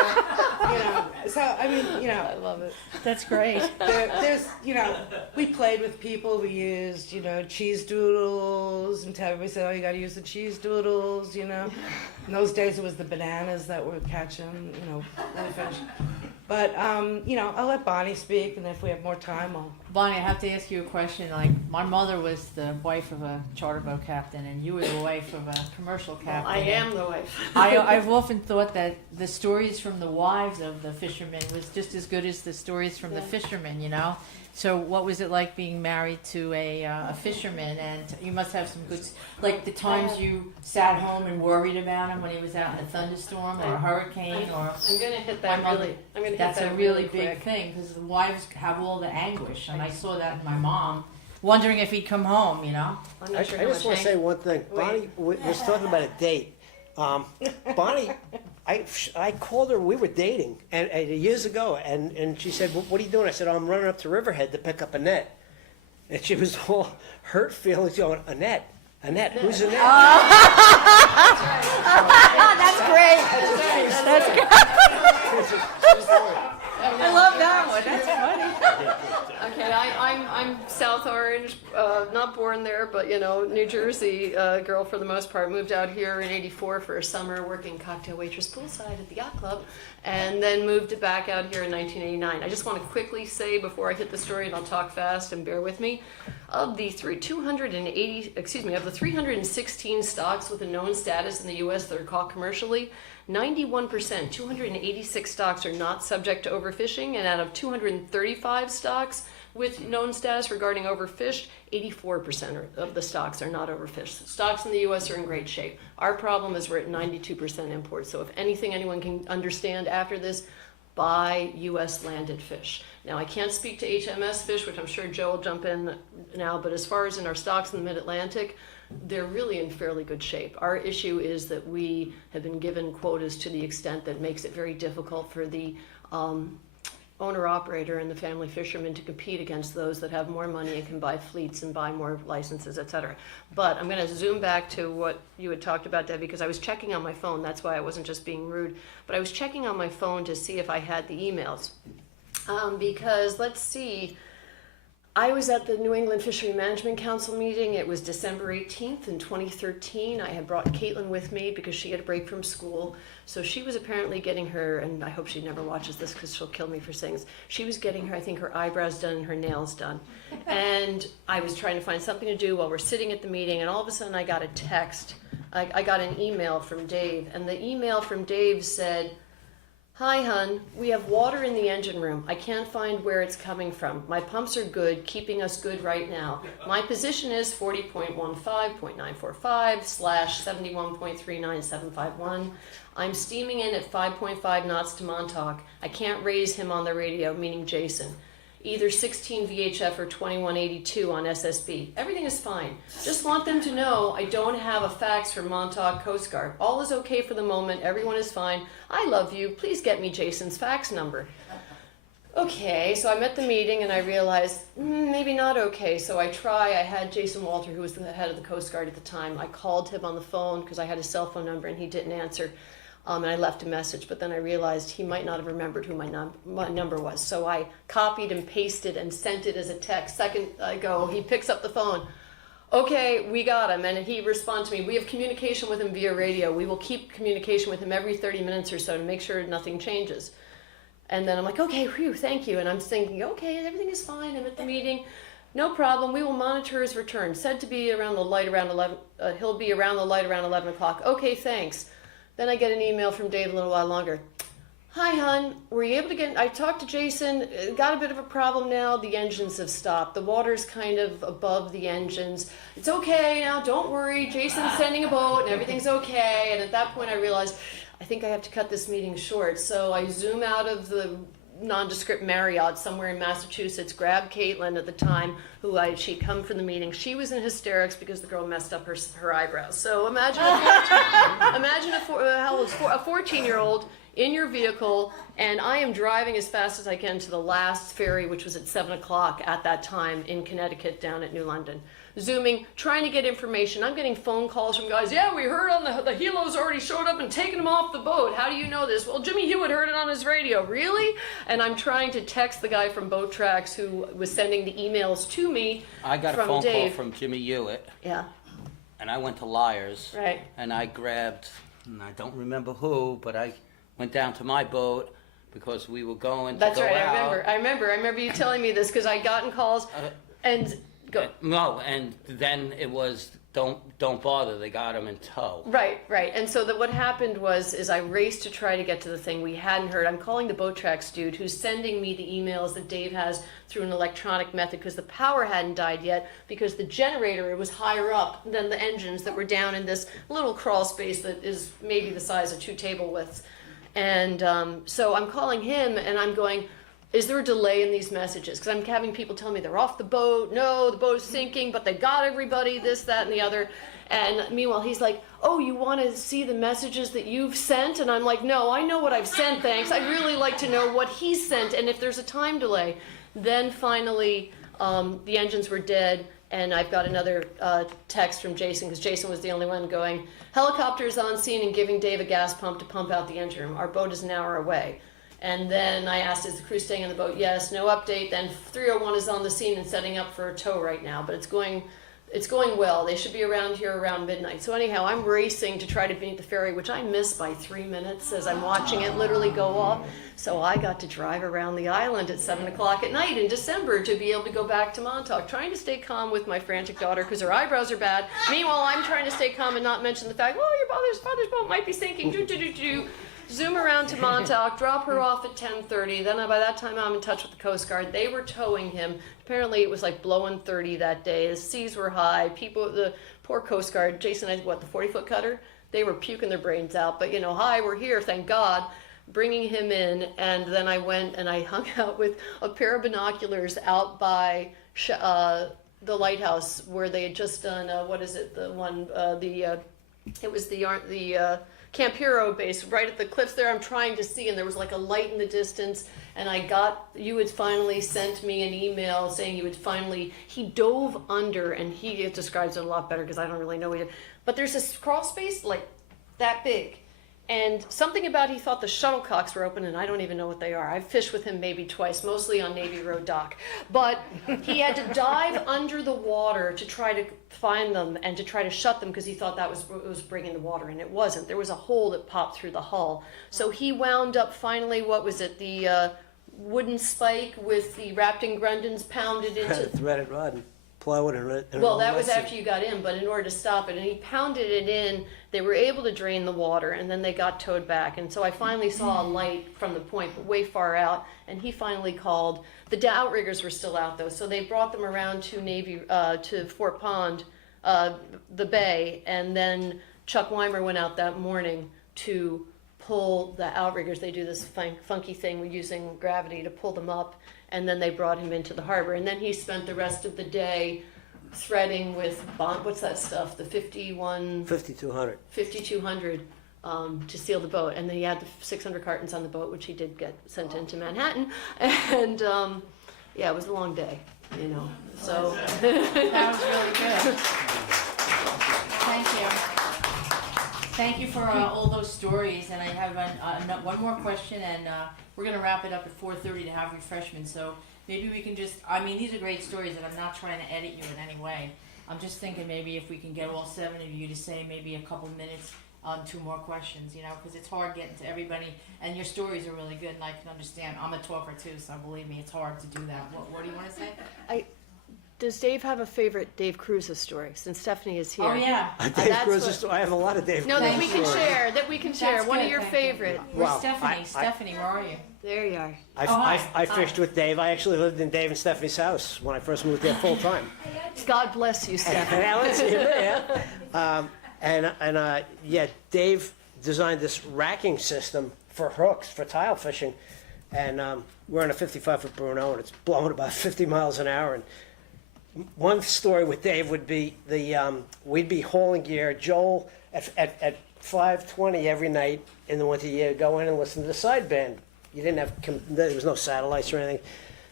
to go. So I mean, I love it. That's great. there's we played with people. We used cheese doodles, and everybody said, oh, you got to use the cheese doodles. In those days it was the bananas that were catching little fish. But I'll let Bonnie speak, and if we have more time, I'll. Bonnie, I have to ask you a question. Like, my mother was the wife of a charter boat captain, and you were the wife of a commercial captain. I am the wife. I've often thought that the stories from the wives of the fishermen was just as good as the stories from the fishermen, So what was it like being married to a fisherman? And you must have some good, like the times you sat home and worried about him when he was out in a thunderstorm or a hurricane, or I'm going to hit that My mother- really. I'm going to hit that's that a really big quick. thing, because the wives have all the anguish, and I saw that in my mom, wondering if he'd come home, I'm not I sure just how want to much say one thing. Bonnie was talking about a date. Bonnie, I called her. We were dating and years ago, and she said, "What are you doing?" I said, "I'm running up to Riverhead to pick up a net." And she was all hurt feelings, going, "Annette, who's Annette?" That's great. That's great. I love that one. That's funny. Okay, I'm South Orange, not born there, but New Jersey girl for the most part. Moved out here in '84 for a summer, working cocktail waitress poolside at the yacht club, and then moved back out here in 1989. I just want to quickly say before I hit the story, and I'll talk fast and bear with me. Of the 316 stocks with a known status in the U.S. that are caught commercially, 91%, 286 stocks are not subject to overfishing, and out of 235 stocks with known status regarding overfished, 84% of the stocks are not overfished. Stocks in the U.S. are in great shape. Our problem is we're at 92% imports. So if anything anyone can understand after this, buy U.S. landed fish. Now, I can't speak to HMS fish, which I'm sure Joe will jump in now, but as far as in our stocks in the mid-Atlantic, they're really in fairly good shape. Our issue is that we have been given quotas to the extent that makes it very difficult for the owner-operator and the family fishermen to compete against those that have more money and can buy fleets and buy more licenses, etc. But I'm going to zoom back to what you had talked about, Debbie, because I was checking on my phone. That's why I wasn't just being rude. But I was checking on my phone to see if I had the emails. Because, let's see, I was at the New England Fishery Management Council meeting. It was December 18th in 2013. I had brought Caitlin with me because she had a break from school. So she was apparently getting her, and I hope she never watches this because she'll kill me for saying this. She was getting her, I think, her eyebrows done and her nails done. And I was trying to find something to do while we're sitting at the meeting, and all of a sudden I got a text. I got an email from Dave, and the email from Dave said, "Hi, hun. We have water in the engine room. I can't find where it's coming from. My pumps are good, keeping us good right now. My position is 40.15.945/71.39751. I'm steaming in at 5.5 knots to Montauk. I can't raise him on the radio," meaning Jason. either 16 VHF or 2182 on SSB. Everything is fine. Just want them to know I don't have a fax from Montauk Coast Guard. All is okay for the moment. Everyone is fine. I love you. Please get me Jason's fax number. Okay, so I'm at the meeting and I realized maybe not okay. So I had Jason Walter, who was the head of the Coast Guard at the time. I called him on the phone because I had his cell phone number and he didn't answer. And I left a message, but then I realized he might not have remembered who my number was. So I copied and pasted and sent it as a text. Second I go, he picks up the phone. Okay, we got him. And he responds to me, we have communication with him via radio. We will keep communication with him every 30 minutes or so to make sure nothing changes. And then I'm like, okay, whew, thank you. And I'm thinking, okay, everything is fine. I'm at the meeting. No problem. We will monitor his return. Said to be around the light around 11. He'll be around the light around 11 o'clock. Okay, thanks. Then I get an email from Dave a little while longer. Hi, hon. Were you able to get... I talked to Jason. Got a bit of a problem now. The engines have stopped. The water's kind of above the engines. It's okay now. Don't worry. Jason's sending a boat and everything's okay. And at that point I realized... I think I have to cut this meeting short. So I zoom out of the nondescript Marriott somewhere in Massachusetts, grab Caitlin at the time, she'd come from the meeting. She was in hysterics because the girl messed up her eyebrows. So imagine a 14-year-old in your vehicle, and I am driving as fast as I can to the last ferry, which was at 7 o'clock at that time in Connecticut down at New London. Zooming, trying to get information. I'm getting phone calls from guys, yeah, we heard on the helos already showed up and taken them off the boat. How do you know this? Well, Jimmy Hewitt heard it on his radio. Really? And I'm trying to text the guy from Boat Tracks who was sending the emails to me. I got a phone call from Jimmy Hewitt. Yeah. And I went to Liars. Right. And I grabbed, and I don't remember who, but I went down to my boat because we were going to That's go right, out. I remember you telling me this because I'd gotten calls and go. No, and then it was don't bother. They got him in tow. Right. And so what happened is I raced to try to get to the thing we hadn't heard. I'm calling the Boat Tracks dude who's sending me the emails that Dave has through an electronic method because the power hadn't died yet because the generator, it was higher up than the engines that were down in this little crawl space that is maybe the size of 2 table widths. And so I'm calling him and I'm going, is there a delay in these messages? Because I'm having people tell me they're off the boat. No, the boat is sinking, but they got everybody, this, that, and the other. And meanwhile, he's like, oh, you want to see the messages that you've sent? And I'm like, no, I know what I've sent, thanks. I'd really like to know what he sent and if there's a time delay. Then finally, the engines were dead. And I've got another text from Jason, because Jason was the only one going, helicopters on scene and giving Dave a gas pump to pump out the engine room. Our boat is an hour away. And then I asked, is the crew staying on the boat? Yes, no update. Then 301 is on the scene and setting up for a tow right now, but it's going well. They should be around here around midnight. So anyhow, I'm racing to try to meet the ferry, which I missed by 3 minutes as I'm watching it literally go off. So I got to drive around the island at 7 o'clock at night in December to be able to go back to Montauk, trying to stay calm with my frantic daughter because her eyebrows are bad. Meanwhile, I'm trying to stay calm and not mention the fact, oh, your father's boat might be sinking. Zoom around to Montauk, drop her off at 10:30. Then by that time, I'm in touch with the Coast Guard. They were towing him. Apparently, it was like blowing 30 that day. The seas were high. The poor Coast Guard, Jason, the 40-foot cutter? They were puking their brains out. But, hi, we're here, thank God, bringing him in. And then I went and I hung out with a pair of binoculars out by the lighthouse where they had just done, it was the Camp Hero base right at the cliffs there. I'm trying to see, and there was like a light in the distance, and you had finally sent me an email saying he dove under, and he describes it a lot better because I don't really know it, but there's this crawl space like that big, and something about he thought the shuttlecocks were open, and I don't even know what they are. I've fished with him maybe twice, mostly on Navy Road dock, but he had to dive under the water to try to find them and to try to shut them because he thought that was bringing the water in. It wasn't. There was a hole that popped through the hull. So he wound up finally, the wooden spike with the wrapped in Grundens pounded into... Threaded rod and plow it and well, that was after you got in, but in order to stop it, and he pounded it in, they were able to drain the water, and then they got towed back. And so I finally saw a light from the point, but way far out, and he finally called. The outriggers were still out, though, so they brought them around to Fort Pond, the bay, and then Chuck Weimer went out that morning to pull the outriggers. They do this funky thing with using gravity to pull them up, and then they brought him into the harbor, and then he spent the rest of the day threading with what's that stuff, the 5,200. 5,200 to seal the boat, and then he had the 600 cartons on the boat, which he did get sent into Manhattan, and yeah, it was a long day, you know. So That was really good. Thank you. Thank you for all those stories, and I have one more question, and we're gonna wrap it up at 4:30 to have refreshments. So maybe we can just, I mean, these are great stories, and I'm not trying to edit you in any way. I'm just thinking maybe if we can get all 7 of you to say maybe a couple minutes on 2 more questions, you know, because it's hard getting to everybody, and your stories are really good, and I can understand. I'm a talker too, so believe me, it's hard to do that. What do you want to say? does Dave have a favorite Dave Cruz's story, since Stephanie is here? Oh yeah. Dave that's Cruz's what- I have a lot of Dave No, that we Cruz's can stories. share, that we can share. That's One of good, your thank you. favorite. Where's Well, Stephanie? Stephanie, where are you? There you are. I fished with Dave. I actually lived in Dave and Stephanie's house when I first moved there full time. God bless you, Stephanie. Yeah, let's see, yeah. Yeah, Dave designed this racking system for hooks for tile fishing, and we're in a 55-foot Bruno, and it's blowing about 50 miles an hour. And one story with Dave would be we'd be hauling gear. Joel at 5:20 every night in the winter, you go in and listen to the sideband. You didn't have there was no satellites or anything.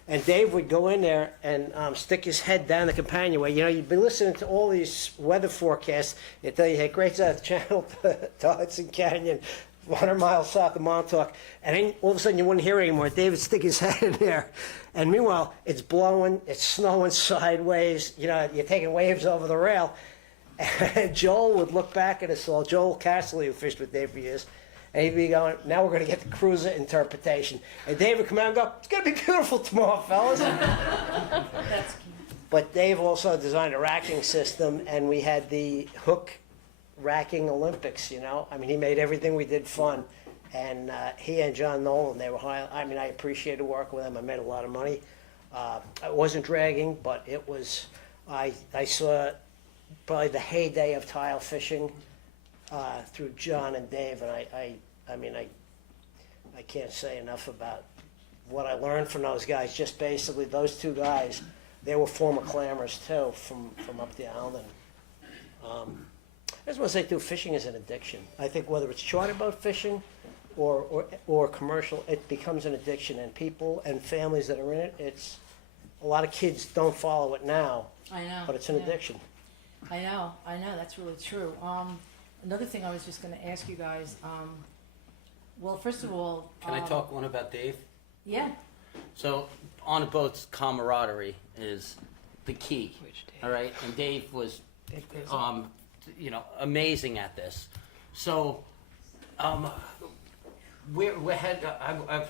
And Dave would go in there and stick his head down the companionway. You know, you've been listening to all these weather forecasts. They tell you, hey, Great South Channel to Hudson Canyon, 100 miles south of Montauk. And then all of a sudden you wouldn't hear anymore. Dave would stick his head in there. And meanwhile, it's blowing, it's snowing sideways. You know, you're taking waves over the rail. And Joel would look back at us all. Joel Castley, who fished with Dave for years. And he'd be going, now we're going to get the cruiser interpretation. And Dave would come out and go, it's going to be beautiful tomorrow, fellas. That's cute. But Dave also designed a racking system, and we had the hook racking Olympics, you know. I mean, he made everything we did fun. And he and John Nolan, they were high. I mean, I appreciated working with them. I made a lot of money. I wasn't dragging, but it was, I saw probably the heyday of tile fishing through John and Dave, and I mean, I can't say enough about what I learned from those guys. Just basically, those two guys, they were former clammers too, from up the island. I just want to say too, fishing is an addiction. I think whether it's charter boat fishing or commercial, it becomes an addiction, and people and families that are in it, it's a lot of kids don't follow it now, I know. but it's an yeah. addiction. I know, that's really true. Another thing I was just gonna ask you guys, well, first of all. Can I talk one about Dave? Yeah, So on a boat's camaraderie is the key. All right, and Dave was, amazing at this. So, we're head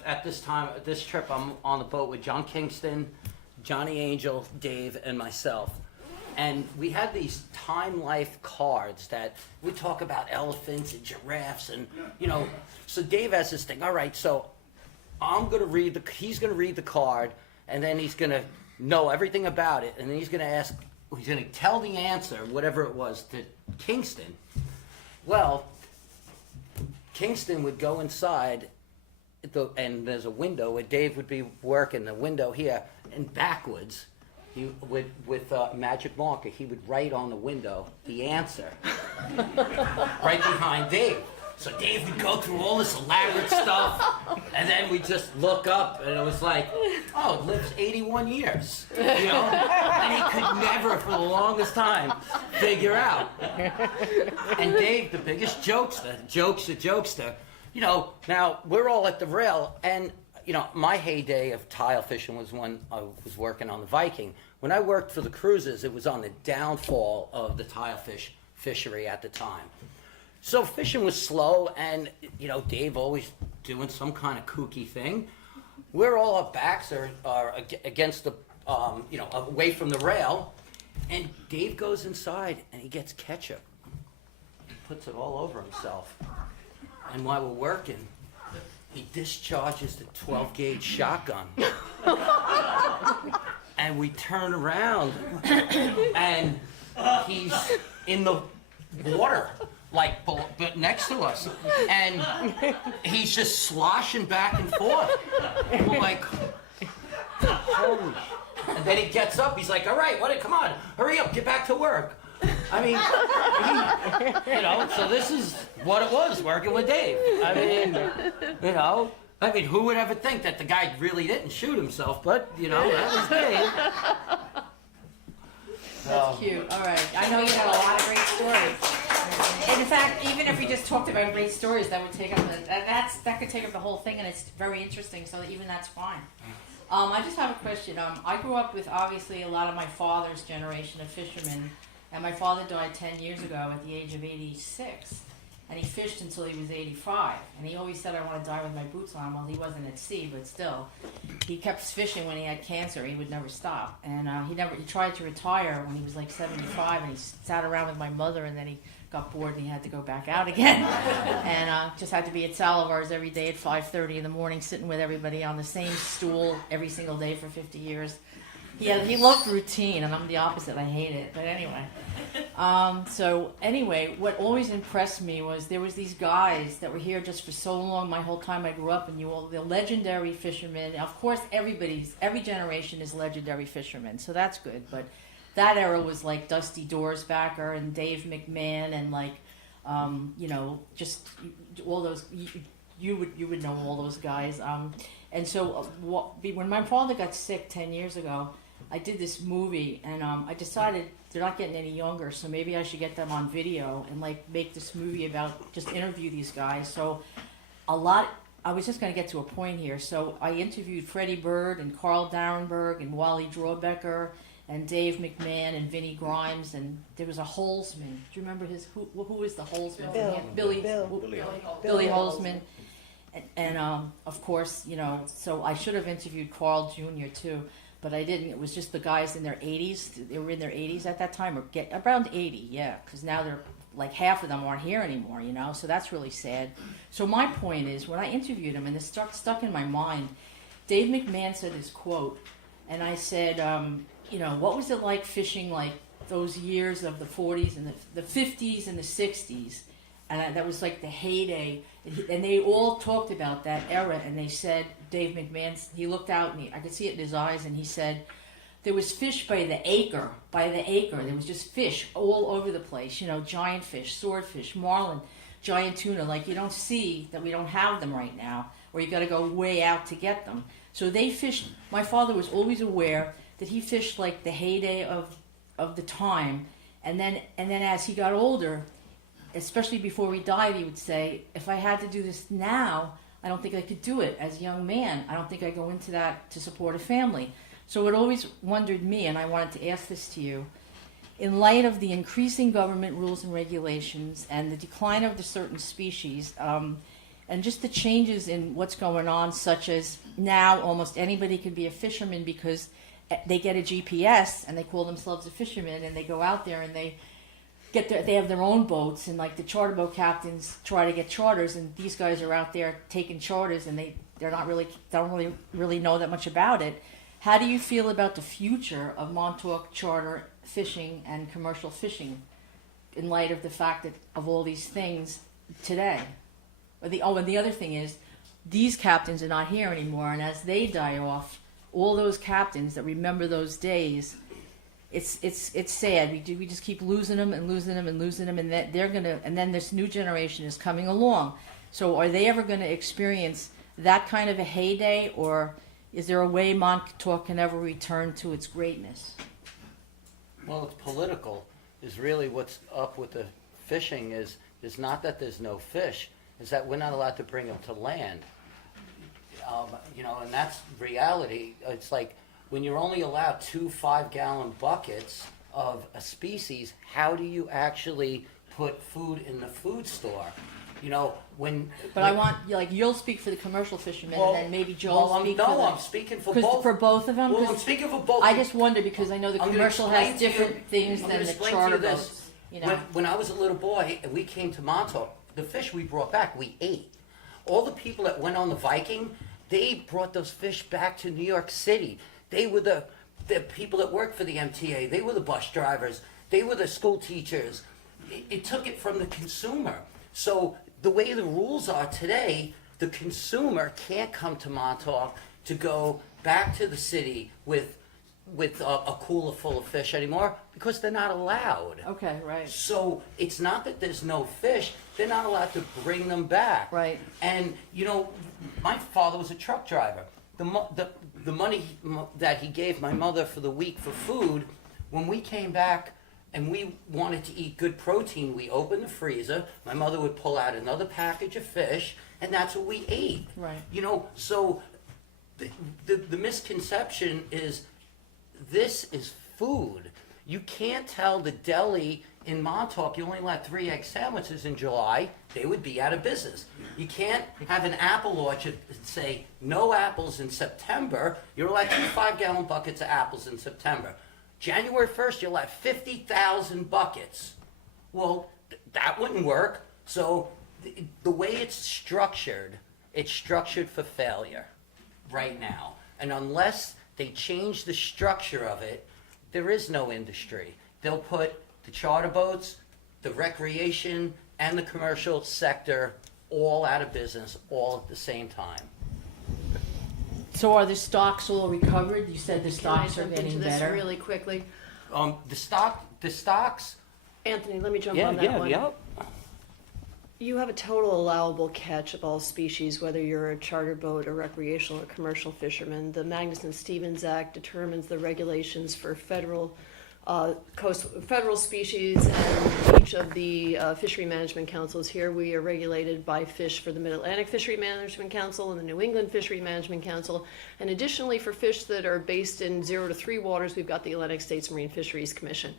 at this time, this trip, I'm on the boat with John Kingston, Johnny Angel, Dave, and myself. And we had these time life cards that would talk about elephants and giraffes and, so Dave has this thing, all right, so he's gonna read the card, and then he's gonna know everything about it, and then he's gonna tell the answer, whatever it was, to Kingston. Well, Kingston would go inside, and there's a window where Dave would be working the window here, and backwards, he would, with a magic marker, he would write on the window the answer, right behind Dave. So Dave would go through all this elaborate stuff, and then we'd just look up, and it was like, oh, it lives 81 years, And he could never, for the longest time, figure out. And Dave, the biggest jokester, now we're all at the rail, and, my heyday of tile fishing was when I was working on the Viking. When I worked for the cruises, it was on the downfall of the tile fishery at the time. So fishing was slow, and Dave always doing some kind of kooky thing. We're all, our backs are against the, away from the rail, and Dave goes inside and he gets ketchup. He puts it all over himself. And while we're working, he discharges the 12-gauge shotgun. And we turn around, and he's in the water, but next to us, and he's just sloshing back and forth. We're like, Holy And then he gets up, he's like, all right, come on, hurry up, get back to work. I mean, so this is what it was, working with Dave. I mean, who would ever think that the guy really didn't shoot himself, but, that was Dave. That's cute. All right. I know you have a lot of great stories. And in fact, even if we just talked about great stories, that would take up that could take up the whole thing, and it's very interesting. So even that's fine. I just have a question. I grew up with obviously a lot of my father's generation of fishermen, and my father died 10 years ago at the age of 86. And he fished until he was 85. And he always said, I want to die with my boots on. Well, he wasn't at sea, but still. He kept fishing when he had cancer. He would never stop. And he tried to retire when he was like 75. And he sat around with my mother, and then he got bored and he had to go back out again. And just had to be at Salivar's every day at 5:30 in the morning, sitting with everybody on the same stool every single day for 50 years. He loved routine, and I'm the opposite. I hate it. But anyway. So anyway, what always impressed me was there was these guys that were here just for so long, my whole time I grew up, and the legendary fishermen. Of course, every generation is legendary fishermen, so that's good. But that era was like Dusty Dorsbacker and Dave McMahon and just all those. You would know all those guys. And so when my father got sick 10 years ago, I did this movie, and I decided they're not getting any younger, so maybe I should get them on video and make this movie about, just interview these guys. So I was just going to get to a point here. So I interviewed Freddie Bird and Carl Darenberg and Wally Drawbecker and Dave McMahon and Vinnie Grimes, and there was a Holzman. Do you remember who was the Holzman? Billy Holzman. And of course, so I should have interviewed Carl Jr. too, but I didn't. It was just the guys in their 80s. They were in their 80s at that time, or around 80, yeah, because now they're like half of them aren't here anymore, so that's really sad. So my point is, when I interviewed him, and it stuck in my mind, Dave McMahon said this quote, and I said, what was it like fishing like those years of the 40s and the 50s and the 60s? And that was like the heyday. And they all talked about that era. And they said, Dave McMahon, he looked out and I could see it in his eyes. And he said, there was fish by the acre. There was just fish all over the place. Giant fish, swordfish, marlin, giant tuna. Like you don't see that we don't have them right now. Or you got to go way out to get them. So they fished. My father was always aware that he fished like the heyday of the time. And then as he got older, especially before he died, he would say, if I had to do this now, I don't think I could do it as a young man. I don't think I go into that to support a family. So it always wondered me, and I wanted to ask this to you, in light of the increasing government rules and regulations and the decline of the certain species, and just the changes in what's going on, such as now almost anybody can be a fisherman because they get a GPS and they call themselves a fisherman, and they go out there and they have their own boats, and like the charter boat captains try to get charters, and these guys are out there taking charters, and don't really know that much about it. How do you feel about the future of Montauk charter fishing and commercial fishing in light of the fact that of all these things today? And the other thing is, these captains are not here anymore, and as they die off, all those captains that remember those days, it's sad. We just keep losing them, and then this new generation is coming along. So are they ever going to experience that kind of a heyday, or is there a way Montauk can ever return to its greatness? Well, it's political. Is really what's up with the fishing is not that there's no fish, is that we're not allowed to bring them to land. And that's reality. It's like when you're only allowed 2 5-gallon buckets of a species, how do you actually put food in the food store? I want, you'll speak for the commercial fishermen, and then maybe Joel I'm speaking for both. For both of them? Well, I'm speaking for both. I just wonder, because I know the commercial has different things than the charter boats. When I was a little boy, and we came to Montauk, the fish we brought back, we ate. All the people that went on the Viking, they brought those fish back to New York City. They were the people that worked for the MTA. They were the bus drivers. They were the school teachers. It took it from the consumer. So the way the rules are today, the consumer can't come to Montauk to go back to the city with a cooler full of fish anymore because they're not allowed. Okay, right. So it's not that there's no fish, they're not allowed to bring them back. Right. And, you know, my father was a truck driver. The money that he gave my mother for the week for food, when we came back and we wanted to eat good protein, we opened the freezer, my mother would pull out another package of fish, and that's what we ate. Right. You know, so the misconception is this is food. You can't tell the deli in Montauk you only let 3 egg sandwiches in July. They would be out of business. You can't have an apple orchard and say no apples in September. You're allowed 2 5-gallon buckets of apples in September. January 1st, you'll have 50,000 buckets. Well, that wouldn't work. So the way it's structured for failure right now. And unless they change the structure of it, there is no industry. They'll put the charter boats, the recreation, and the commercial sector all out of business all at the same time. So are the stocks all recovered? You said the Can I stocks are jump into getting this better. really quickly? The stocks. Anthony, let me jump on that one. You have a total allowable catch of all species, whether you're a charter boat or recreational or commercial fisherman. The Magnuson-Stevens Act determines the regulations for federal species, and each of the fishery management councils here, we are regulated by fish for the Mid-Atlantic Fishery Management Council and the New England Fishery Management Council. And additionally, for fish that are based in 0 to 3 waters, we've got the Atlantic States Marine Fisheries Commission.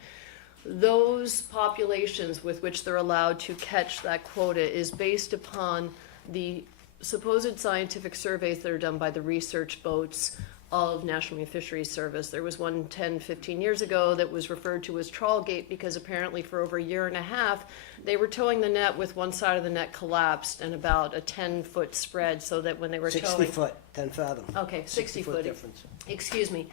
Those populations with which they're allowed to catch that quota is based upon the supposed scientific surveys that are done by the research boats of National Marine Fisheries Service. There was one 10, 15 years ago that was referred to as Trawlgate because apparently for over a year and a half, they were towing the net with one side of the net collapsed and about a 10-foot spread, so that when they were 60 towing... foot, 10 fathom. Okay, 60 foot. difference. Excuse me.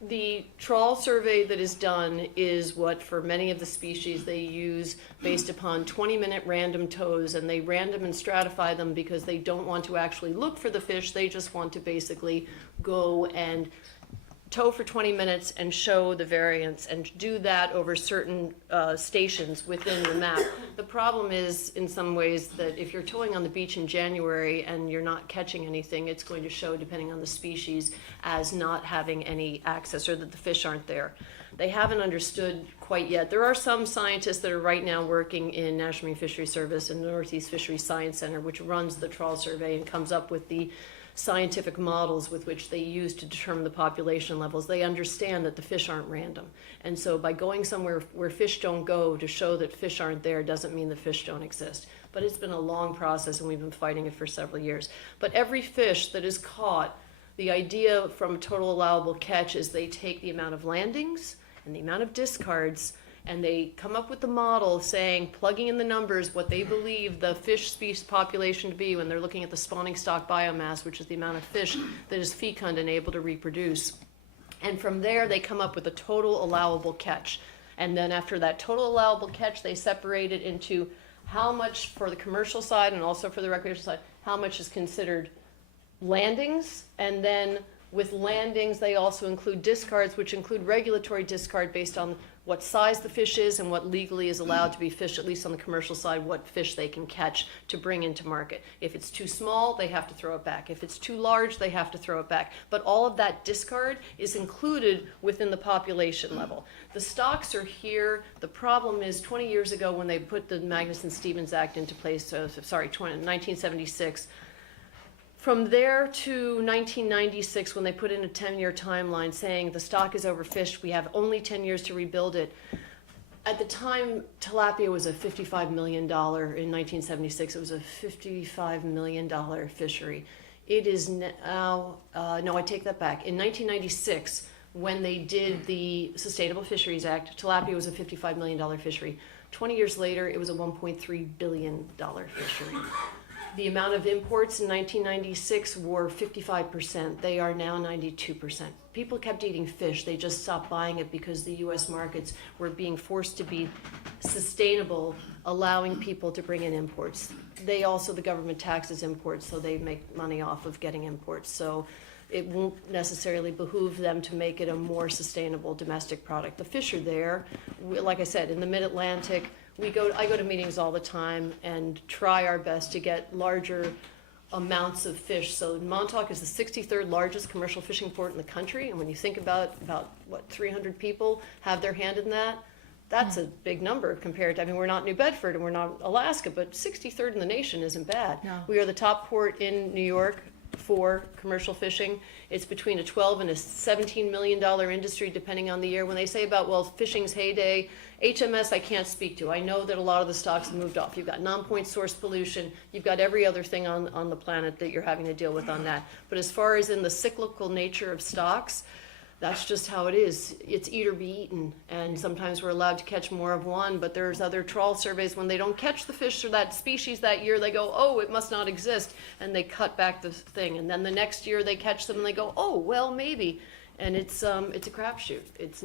The trawl survey that is done is what, for many of the species, they use based upon 20-minute random tows, and they random and stratify them because they don't want to actually look for the fish. They just want to basically go and tow for 20 minutes and show the variance, and do that over certain stations within the map. The problem is, in some ways, that if you're towing on the beach in January and you're not catching anything, it's going to show, depending on the species, as not having any access, or that the fish aren't there. They haven't understood quite yet. There are some scientists that are right now working in National Marine Fisheries Service and the Northeast Fisheries Science Center, which runs the trawl survey and comes up with the scientific models with which they use to determine the population levels. They understand that the fish aren't random. And so by going somewhere where fish don't go to show that fish aren't there doesn't mean the fish don't exist. But it's been a long process, and we've been fighting it for several years. But every fish that is caught, the idea from a total allowable catch is they take the amount of landings and the amount of discards, and they come up with the model saying, plugging in the numbers, what they believe the fish species population to be when they're looking at the spawning stock biomass, which is the amount of fish that is fecund and able to reproduce. And from there, they come up with a total allowable catch. And then after that total allowable catch, they separate it into how much for the commercial side and also for the recreational side, how much is considered landings, and then with landings, they also include discards, which include regulatory discard based on what size the fish is and what legally is allowed to be fished, at least on the commercial side, what fish they can catch to bring into market. If it's too small, they have to throw it back. If it's too large, they have to throw it back. But all of that discard is included within the population level. The stocks are here. The problem is 20 years ago when they put the Magnuson-Stevens Act into place, 1976, from there to 1996, when they put in a 10-year timeline saying the stock is overfished, we have only 10 years to rebuild it. At the time, tilapia was a $55 million. In 1976, it was a $55 million fishery. It is now, no, I take that back. In 1996, when they did the Sustainable Fisheries Act, tilapia was a $55 million fishery. 20 years later, it was a $1.3 billion fishery. The amount of imports in 1996 were 55%. They are now 92%. People kept eating fish. They just stopped buying it because the U.S. markets were being forced to be sustainable, allowing people to bring in imports. They also, the government taxes imports, so they make money off of getting imports. So it won't necessarily behoove them to make it a more sustainable domestic product. The fish are there. Like I said, in the mid-Atlantic, I go to meetings all the time and try our best to get larger amounts of fish. So Montauk is the 63rd largest commercial fishing port in the country, and when you think about what 300 people have their hand in that, that's a big number compared to, I mean, we're not New Bedford and we're not Alaska, but 63rd in the nation isn't bad. No. We are the top port in New York for commercial fishing. It's between a 12 and a $17 million industry depending on the year. When they say about, well, fishing's heyday, HMS I can't speak to. I know that a lot of the stocks have moved off. You've got non-point source pollution. You've got every other thing on the planet that you're having to deal with on that. But as far as in the cyclical nature of stocks, that's just how it is. It's eat or be eaten. And sometimes we're allowed to catch more of one, but there's other trawl surveys when they don't catch the fish or that species that year, they go, oh, it must not exist. And they cut back the thing. And then the next year they catch them and they go, oh, well, maybe. And it's a crapshoot. It's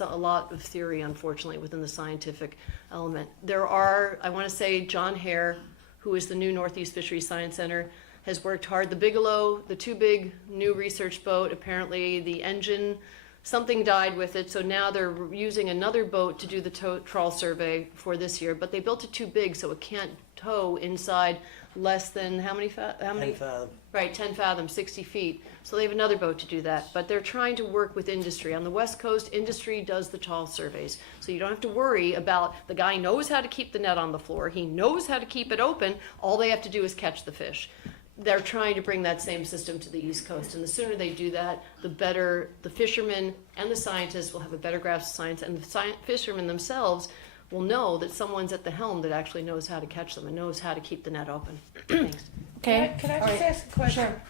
a lot of theory, unfortunately, within the scientific element. There are, I want to say, John Hare, who is the new Northeast Fisheries Science Center, has worked hard. The Bigelow, the too big new research boat, apparently the engine, something died with it, so now they're using another boat to do the trawl survey for this year, but they built it too big so it can't tow inside less than how many 10 fathom. Right, 10 fathoms, 60 feet. So they have another boat to do that. But they're trying to work with industry. On the West Coast, industry does the trawl surveys. So you don't have to worry about the guy knows how to keep the net on the floor. He knows how to keep it open. All they have to do is catch the fish. They're trying to bring that same system to the East Coast. And the sooner they do that, the better the fishermen and the scientists will have a better grasp of science. And the fishermen themselves will know that someone's at the helm that actually knows how to catch them and knows how to keep the net open. Thanks. Okay. Can I All just right. ask a question? Sure.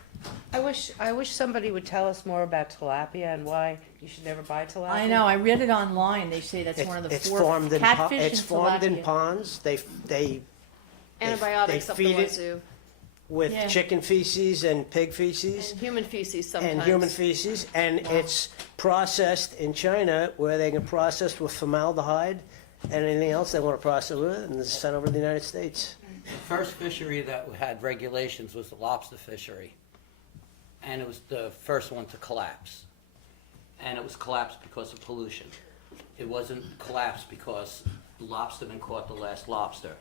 I wish somebody would tell us more about tilapia and why you should never buy tilapia. I know. I read it online. They say that's one of the It's four formed in catfish it's and formed in tilapia. ponds. They Antibiotics they up the feed it wazoo. with Yeah. chicken feces and pig feces. And human feces sometimes. And human feces, and it's processed in China where they can process with formaldehyde and anything else they want to process with, and it's sent over to the United States. The first fishery that had regulations was the lobster fishery. And it was the first one to collapse. And it was collapsed because of pollution. It wasn't collapsed because the lobstermen caught the last lobster.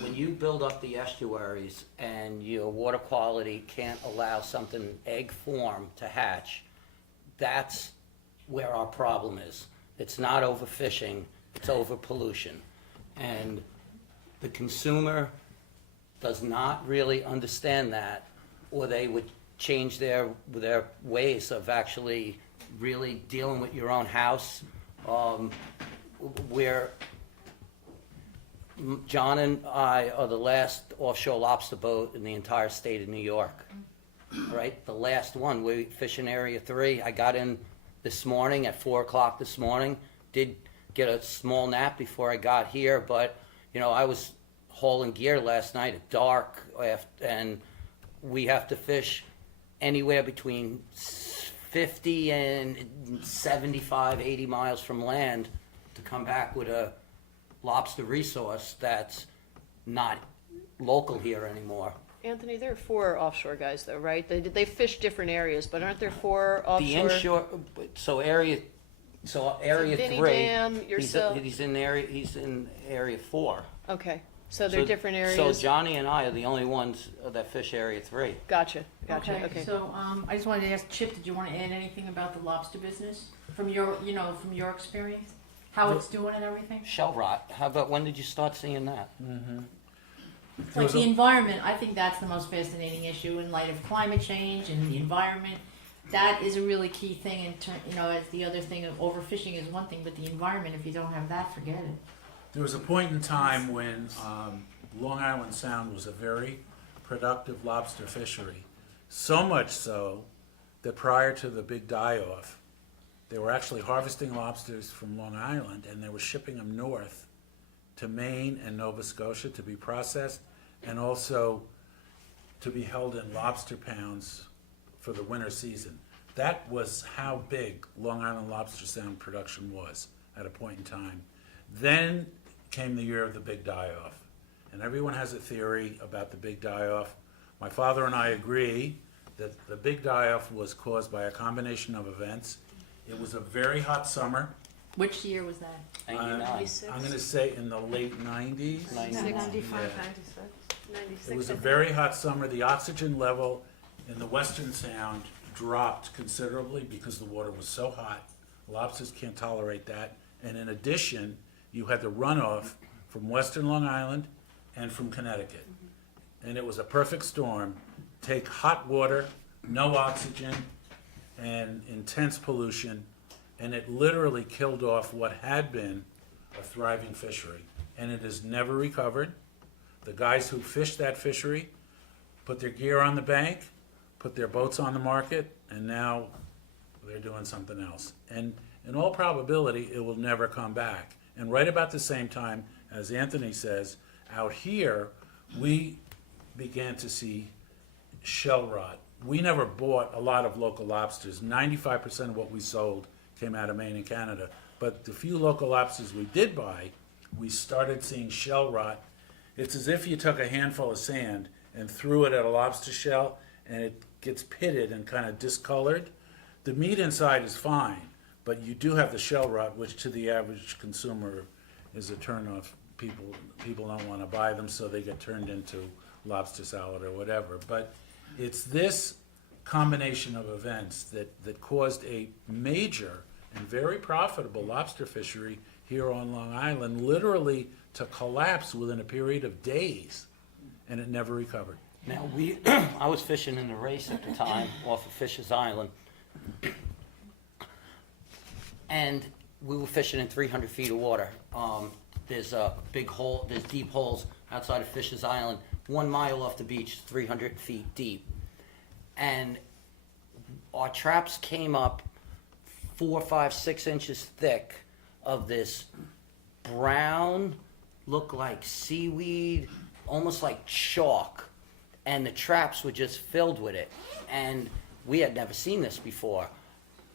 When you build up the estuaries and your water quality can't allow something egg form to hatch, that's where our problem is. It's not overfishing, it's over pollution. And the consumer does not really understand that, or they would change their ways of actually really dealing with your own house, where John and I are the last offshore lobster boat in the entire state of New York. Right, the last one. We fish in Area 3. I got in this morning at 4 o'clock this morning. Did get a small nap before I got here, but you know I was hauling gear last night at dark, and we have to fish anywhere between 50 and 75, 80 miles from land to come back with a lobster resource that's not local here anymore. Anthony, there are 4 offshore guys though, right? They fish different areas, but aren't there 4 offshore? The inshore, so area Vinnie 3. Dam, yourself. He's in area 4. Okay, so they're different areas. So Johnny and I are the only ones that fish area 3. Gotcha, okay. So I just wanted to ask Chip, did you want to add anything about the lobster business from your experience? How it's doing and everything? Shell rot. How about when did you start seeing that? It's like the environment, I think that's the most fascinating issue in light of climate change and the environment. That is a really key thing as the other thing of overfishing is one thing, but the environment, if you don't have that, forget it. There was a point in time when Long Island Sound was a very productive lobster fishery. So much so that prior to the big die-off, they were actually harvesting lobsters from Long Island and they were shipping them north to Maine and Nova Scotia to be processed and also to be held in lobster pounds for the winter season. That was how big Long Island lobster sound production was at a point in time. Then came the year of the big die-off. And everyone has a theory about the big die-off. My father and I agree The big die-off was caused by a combination of events. It was a very hot summer. Which year was that? 99. I'm gonna say in the late 90s. 95, Yeah. 96. It was a very hot summer. The oxygen level in the Western Sound dropped considerably because the water was so hot. Lobsters can't tolerate that. And in addition, you had the runoff from Western Long Island and from Connecticut. And it was a perfect storm. Take hot water, no oxygen, and intense pollution, and it literally killed off what had been a thriving fishery. And it has never recovered. The guys who fished that fishery put their gear on the bank, put their boats on the market, and now they're doing something else. And in all probability, it will never come back. And right about the same time, as Anthony says, out here, we began to see shell rot. We never bought a lot of local lobsters. 95% of what we sold came out of Maine and Canada. But the few local lobsters we did buy, we started seeing shell rot. It's as if you took a handful of sand and threw it at a lobster shell, and it gets pitted and kind of discolored. The meat inside is fine, but you do have the shell rot, which to the average consumer is a turnoff. People don't want to buy them, so they get turned into lobster salad or whatever. But it's this combination of events that caused a major and very profitable lobster fishery here on Long Island literally to collapse within a period of days, and it never recovered. Now, I was fishing in the race at the time off of Fisher's Island. And we were fishing in 300 feet of water. There's a big hole, there's deep holes outside of Fisher's Island, 1 mile off the beach, 300 feet deep. And our traps came up 4, 5, 6 inches thick of this brown, looked like seaweed, almost like chalk. And the traps were just filled with it. And we had never seen this before.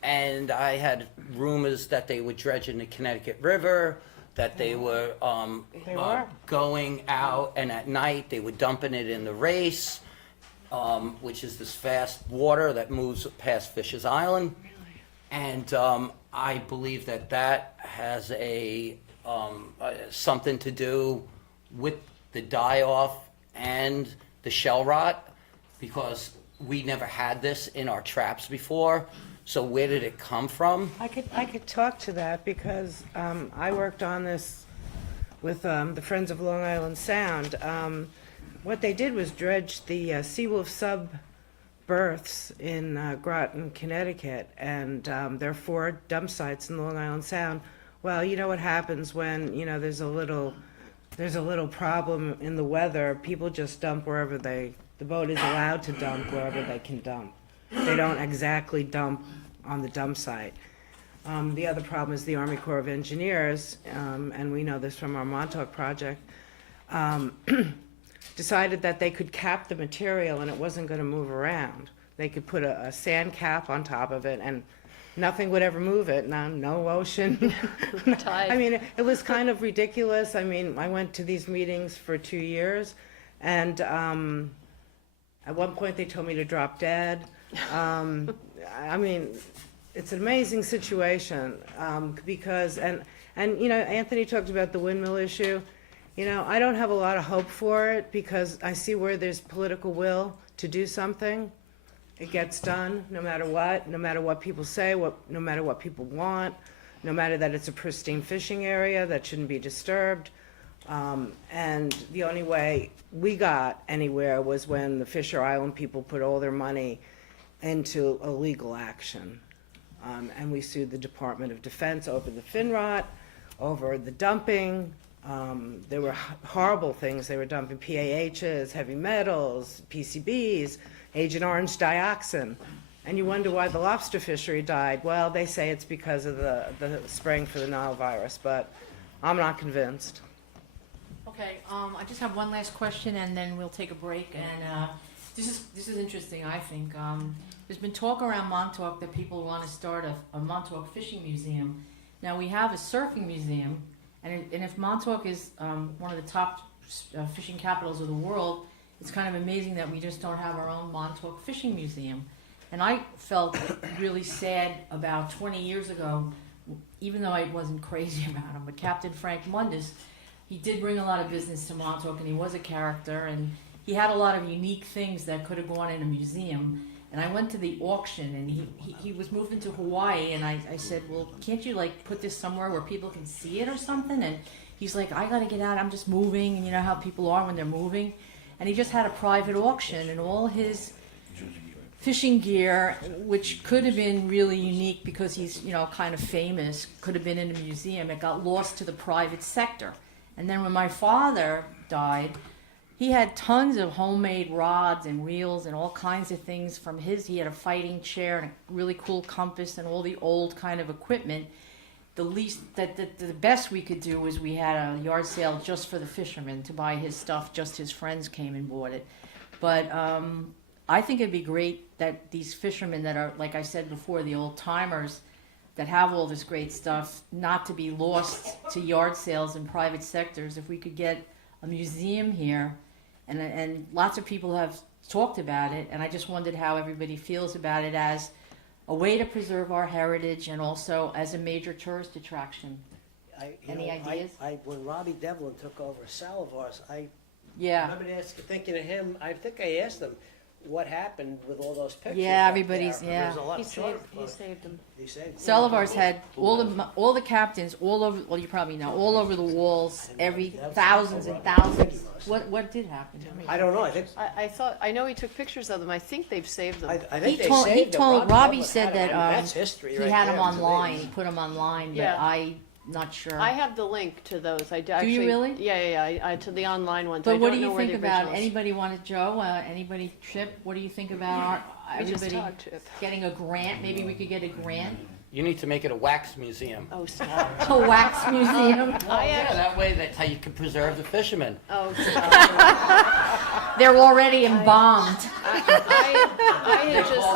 And I had rumors that they were dredging the Connecticut River, that they were, going out, and at night they were dumping it in the Race, which is this fast water that moves past Fisher's Island. And I believe that has something to do with the die-off and the shell rot, because we never had this in our traps before. So where did it come from? I could talk to that because I worked on this with the Friends of Long Island Sound. What they did was dredge the Seawolf sub berths in Groton, Connecticut, and there are 4 dump sites in Long Island Sound. Well, you know what happens when there's a little problem in the weather. People just dump wherever the boat is allowed to dump wherever they can dump. They don't exactly dump on the dump site. The other problem is the Army Corps of Engineers, and we know this from our Montauk project, decided that they could cap the material and it wasn't going to move around. They could put a sand cap on top of it and nothing would ever move it. No ocean. Tide. I mean, it was kind of ridiculous. I mean, I went to these meetings for 2 years, and at one point they told me to drop dead. I mean, it's an amazing situation because, and Anthony talked about the windmill issue. I don't have a lot of hope for it because I see where there's political will to do something. It gets done no matter what people say, no matter what people want, no matter that it's a pristine fishing area that shouldn't be disturbed. And the only way we got anywhere was when the Fisher Island people put all their money into a legal action. And we sued the Department of Defense over the fin rot, over the dumping. There were horrible things. They were dumping PAHs, heavy metals, PCBs, Agent Orange dioxin. And you wonder why the lobster fishery died. Well, they say it's because of the spraying for the Nile virus, but I'm not convinced. Okay, I just have one last question, and then we'll take a break. And this is interesting, I think. There's been talk around Montauk that people want to start a Montauk fishing museum. Now, we have a surfing museum, and if Montauk is one of the top fishing capitals of the world, it's kind of amazing that we just don't have our own Montauk Fishing Museum. And I felt really sad about 20 years ago, even though I wasn't crazy about him, but Captain Frank Mundus, he did bring a lot of business to Montauk, and he was a character, and he had a lot of unique things that could have gone in a museum. And I went to the auction, and he was moving to Hawaii, and I said, well, can't you like put this somewhere where people can see it or something? And he's like, I gotta get out, I'm just moving, and you know how people are when they're moving. And he just had a private auction, and all his fishing gear, which could have been really unique because he's, you know, kind of famous, could have been in a museum. It got lost to the private sector. And then when my father died, he had tons of homemade rods and reels and all kinds of things from his. He had a fighting chair and a really cool compass and all the old kind of equipment. The best we could do was we had a yard sale just for the fishermen to buy his stuff. Just his friends came and bought it. But I think it'd be great that these fishermen that are, like I said before, the old timers that have all this great stuff, not to be lost to yard sales in private sectors. If we could get a museum here, and lots of people have talked about it, and I just wondered how everybody feels about it as a way to preserve our heritage and also as a major tourist attraction. Any ideas? When Robbie Devlin took over Salavar's, I Yeah. remember thinking of him. I think I asked him what happened with all those pictures. Yeah, up everybody's- there. yeah. There was a lot He of charter saved, he boats. saved them. He saved them. Salavar's had all the captains all over. Well, you probably know all over the walls. Every thousands and thousands. What did happen? I don't know. I think I know he took pictures of them. I think they've saved them. I He think they told. saved He them. told. Robbie Devlin said had them. that I mean, that's history he right had there. them It's online. amazing. He put them online, but Yeah. I'm not sure. I have the link to those. I actually. you really? Yeah. I to the online ones. I But what don't do know you where think the about? originals- Anybody want to, Joe? Anybody, Chip? What do you think about We just everybody talked, Chip. getting a grant? Maybe we could get a grant. You need to make it a wax museum. Oh, stop. A wax museum. Yeah, that way that's how you can preserve the fishermen. Oh, stop. They're already embalmed. I had just.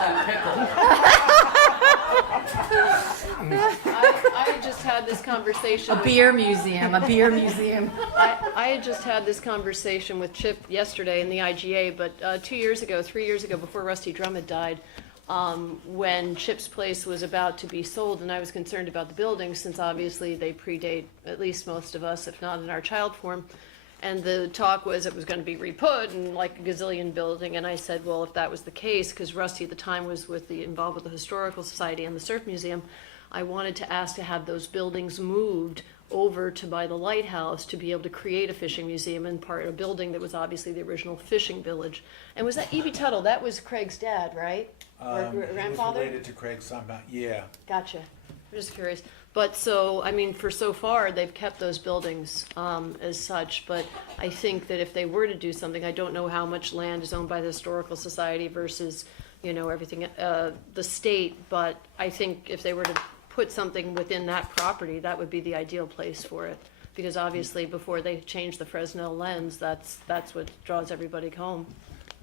I had just had this conversation. A beer museum. A beer museum. I had just had this conversation with Chip yesterday in the IGA, but 3 years ago, before Rusty Drummond died, when Chip's place was about to be sold, and I was concerned about the buildings, since obviously they predate at least most of us, if not in our child form. And the talk was it was going to be re-put and like a gazillion building. And I said, well, if that was the case, because Rusty at the time was involved with the Historical Society and the Surf Museum, I wanted to ask to have those buildings moved over to by the lighthouse to be able to create a fishing museum and a building that was obviously the original fishing village. And was that E.B. Tuttle? That was Craig's dad, right? Or He was grandfather? related to Craig somehow. Yeah. Gotcha. I'm just curious. But so, I mean, for so far, they've kept those buildings as such. But I think that if they were to do something, I don't know how much land is owned by the Historical Society versus, everything, the state. But I think if they were to put something within that property, that would be the ideal place for it. Because obviously, before they change the Fresnel lens, that's what draws everybody home.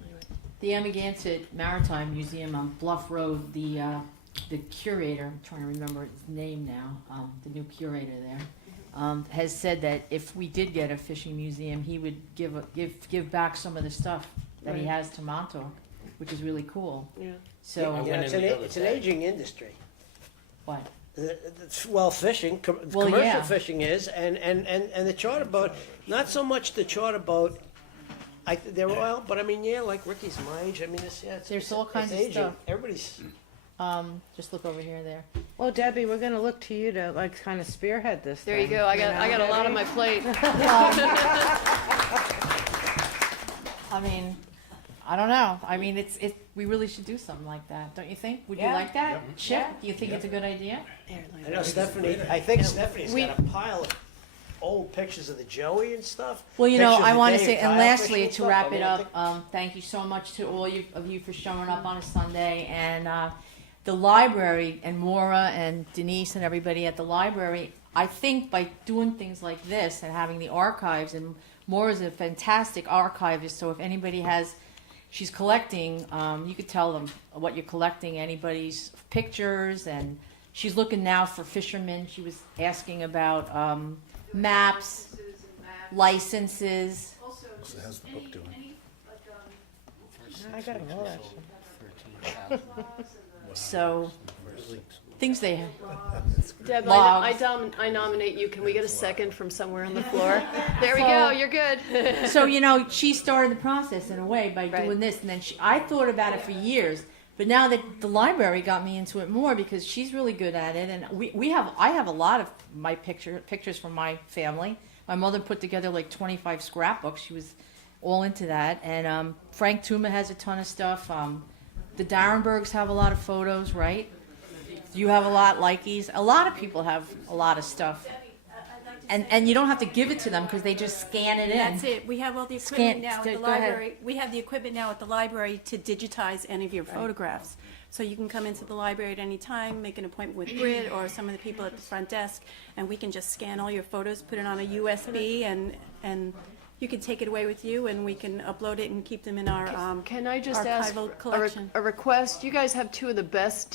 Anyway. The Amagansett Maritime Museum on Bluff Road, the curator, I'm trying to remember his name now, the new curator there, has said that if we did get a fishing museum, he would give back some of the stuff that he Right. has to Montauk, which is really cool. Yeah. So, You know, went in the other it's an day. aging industry. what? Well, fishing, Well, commercial yeah. fishing is, and the charter boat, not so much the charter boat. They're oil, but I mean, yeah, like Ricky's my age. I mean, There's all kinds of aging. stuff. Everybody's. Just look over here there. Well, Debbie, we're gonna look to you to like kind of spearhead this There you thing, go. I got know, a lot on Debbie? my plate. I mean, I don't know. I mean, we really should do something like that, don't you think? Would you Yeah. like that? Chip, do you think it's a good idea? I know Stephanie. I think Stephanie's got a pile of old pictures of the Joey and stuff. Well, you know, Pictures I of want to Dave say, and Kyle lastly, fishing to stuff. wrap I it mean, I up, think- thank you so much to all of you for showing up on a Sunday, and the library, and Maura and Denise and everybody at the library. I think by doing things like this and having the archives, and Maura's a fantastic archivist, so if anybody she's collecting, you could tell them what you're collecting, anybody's pictures, and she's looking now for fishermen. She was asking about maps, licenses. Also, So how's the book doing? any like I got all that. So, things they have. Deb, Logs. I nominate you. Can we get a second from somewhere on the floor? There we go. You're good. So, you know, she started the process in a way by Right. doing this, and then I thought about it for years. But now that the library got me into it more because she's really good at it, and I have a lot of my pictures from my family. My mother put together like 25 scrapbooks. She was all into that, and Frank Tuma has a ton of stuff. The Darenbergs have a lot of photos, right? You have a lot, Likey's. A lot of people have a lot of stuff. And you don't have to give it to them because they just scan it in. That's it. We have all the Scan- equipment now at the go ahead. library. We have the equipment now at the library to digitize any of your photographs. So you can come into the library at any time, make an appointment with Brit or some of the people at the front desk, and we can just scan all your photos, put it on a USB, and you can take it away with you, and we can upload it and keep them in our Can I just ask archival collection. a request? You guys have two of the best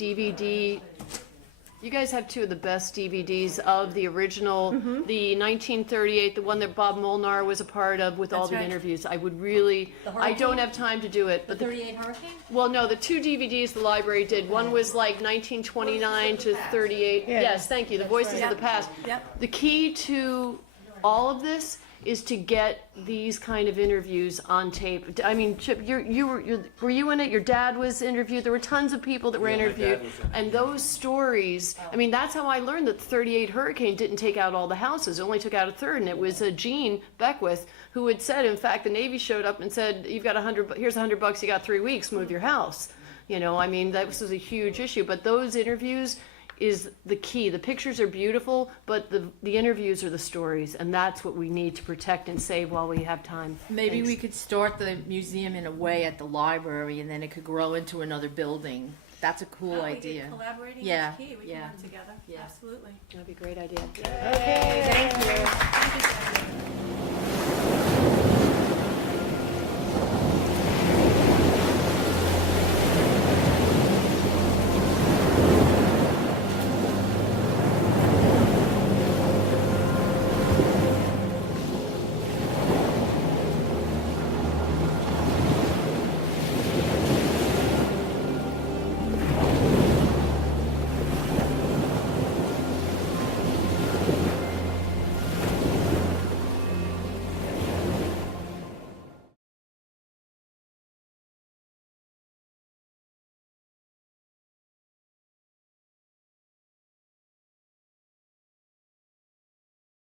DVDs of the original, the 1938, the one that Bob Molnar was a part of with all That's the right. interviews. I would really, The I don't Hurricane? have time to do it, The but 38 Hurricane? well, no, the two DVDs the library did. One was like 1929 to 38. Yes, thank you. The Voices of the Past. Yep. The key to all of this is to get these kind of interviews on tape. I mean, Chip, were you in it? Your dad was interviewed. There were tons of people that were interviewed, and those stories. I mean, that's how I learned that the '38 hurricane didn't take out all the houses; it only took out a third. And it was Gene Beckwith who had said, in fact, the Navy showed up and said, "You've got here's $100. You got 3 weeks. Move your house." You know, I mean, that was a huge issue. But those interviews is the key. The pictures are beautiful, but the interviews are the stories, and that's what we need to protect and save while we have time. Maybe Thanks. we could start the museum in a way at the library, and then it could grow into another building. That's a cool idea. Collaborating Yeah, is key. We yeah. can work together. Yeah. Absolutely. That'd be a great idea. Okay, thank you. Thank you, Deb.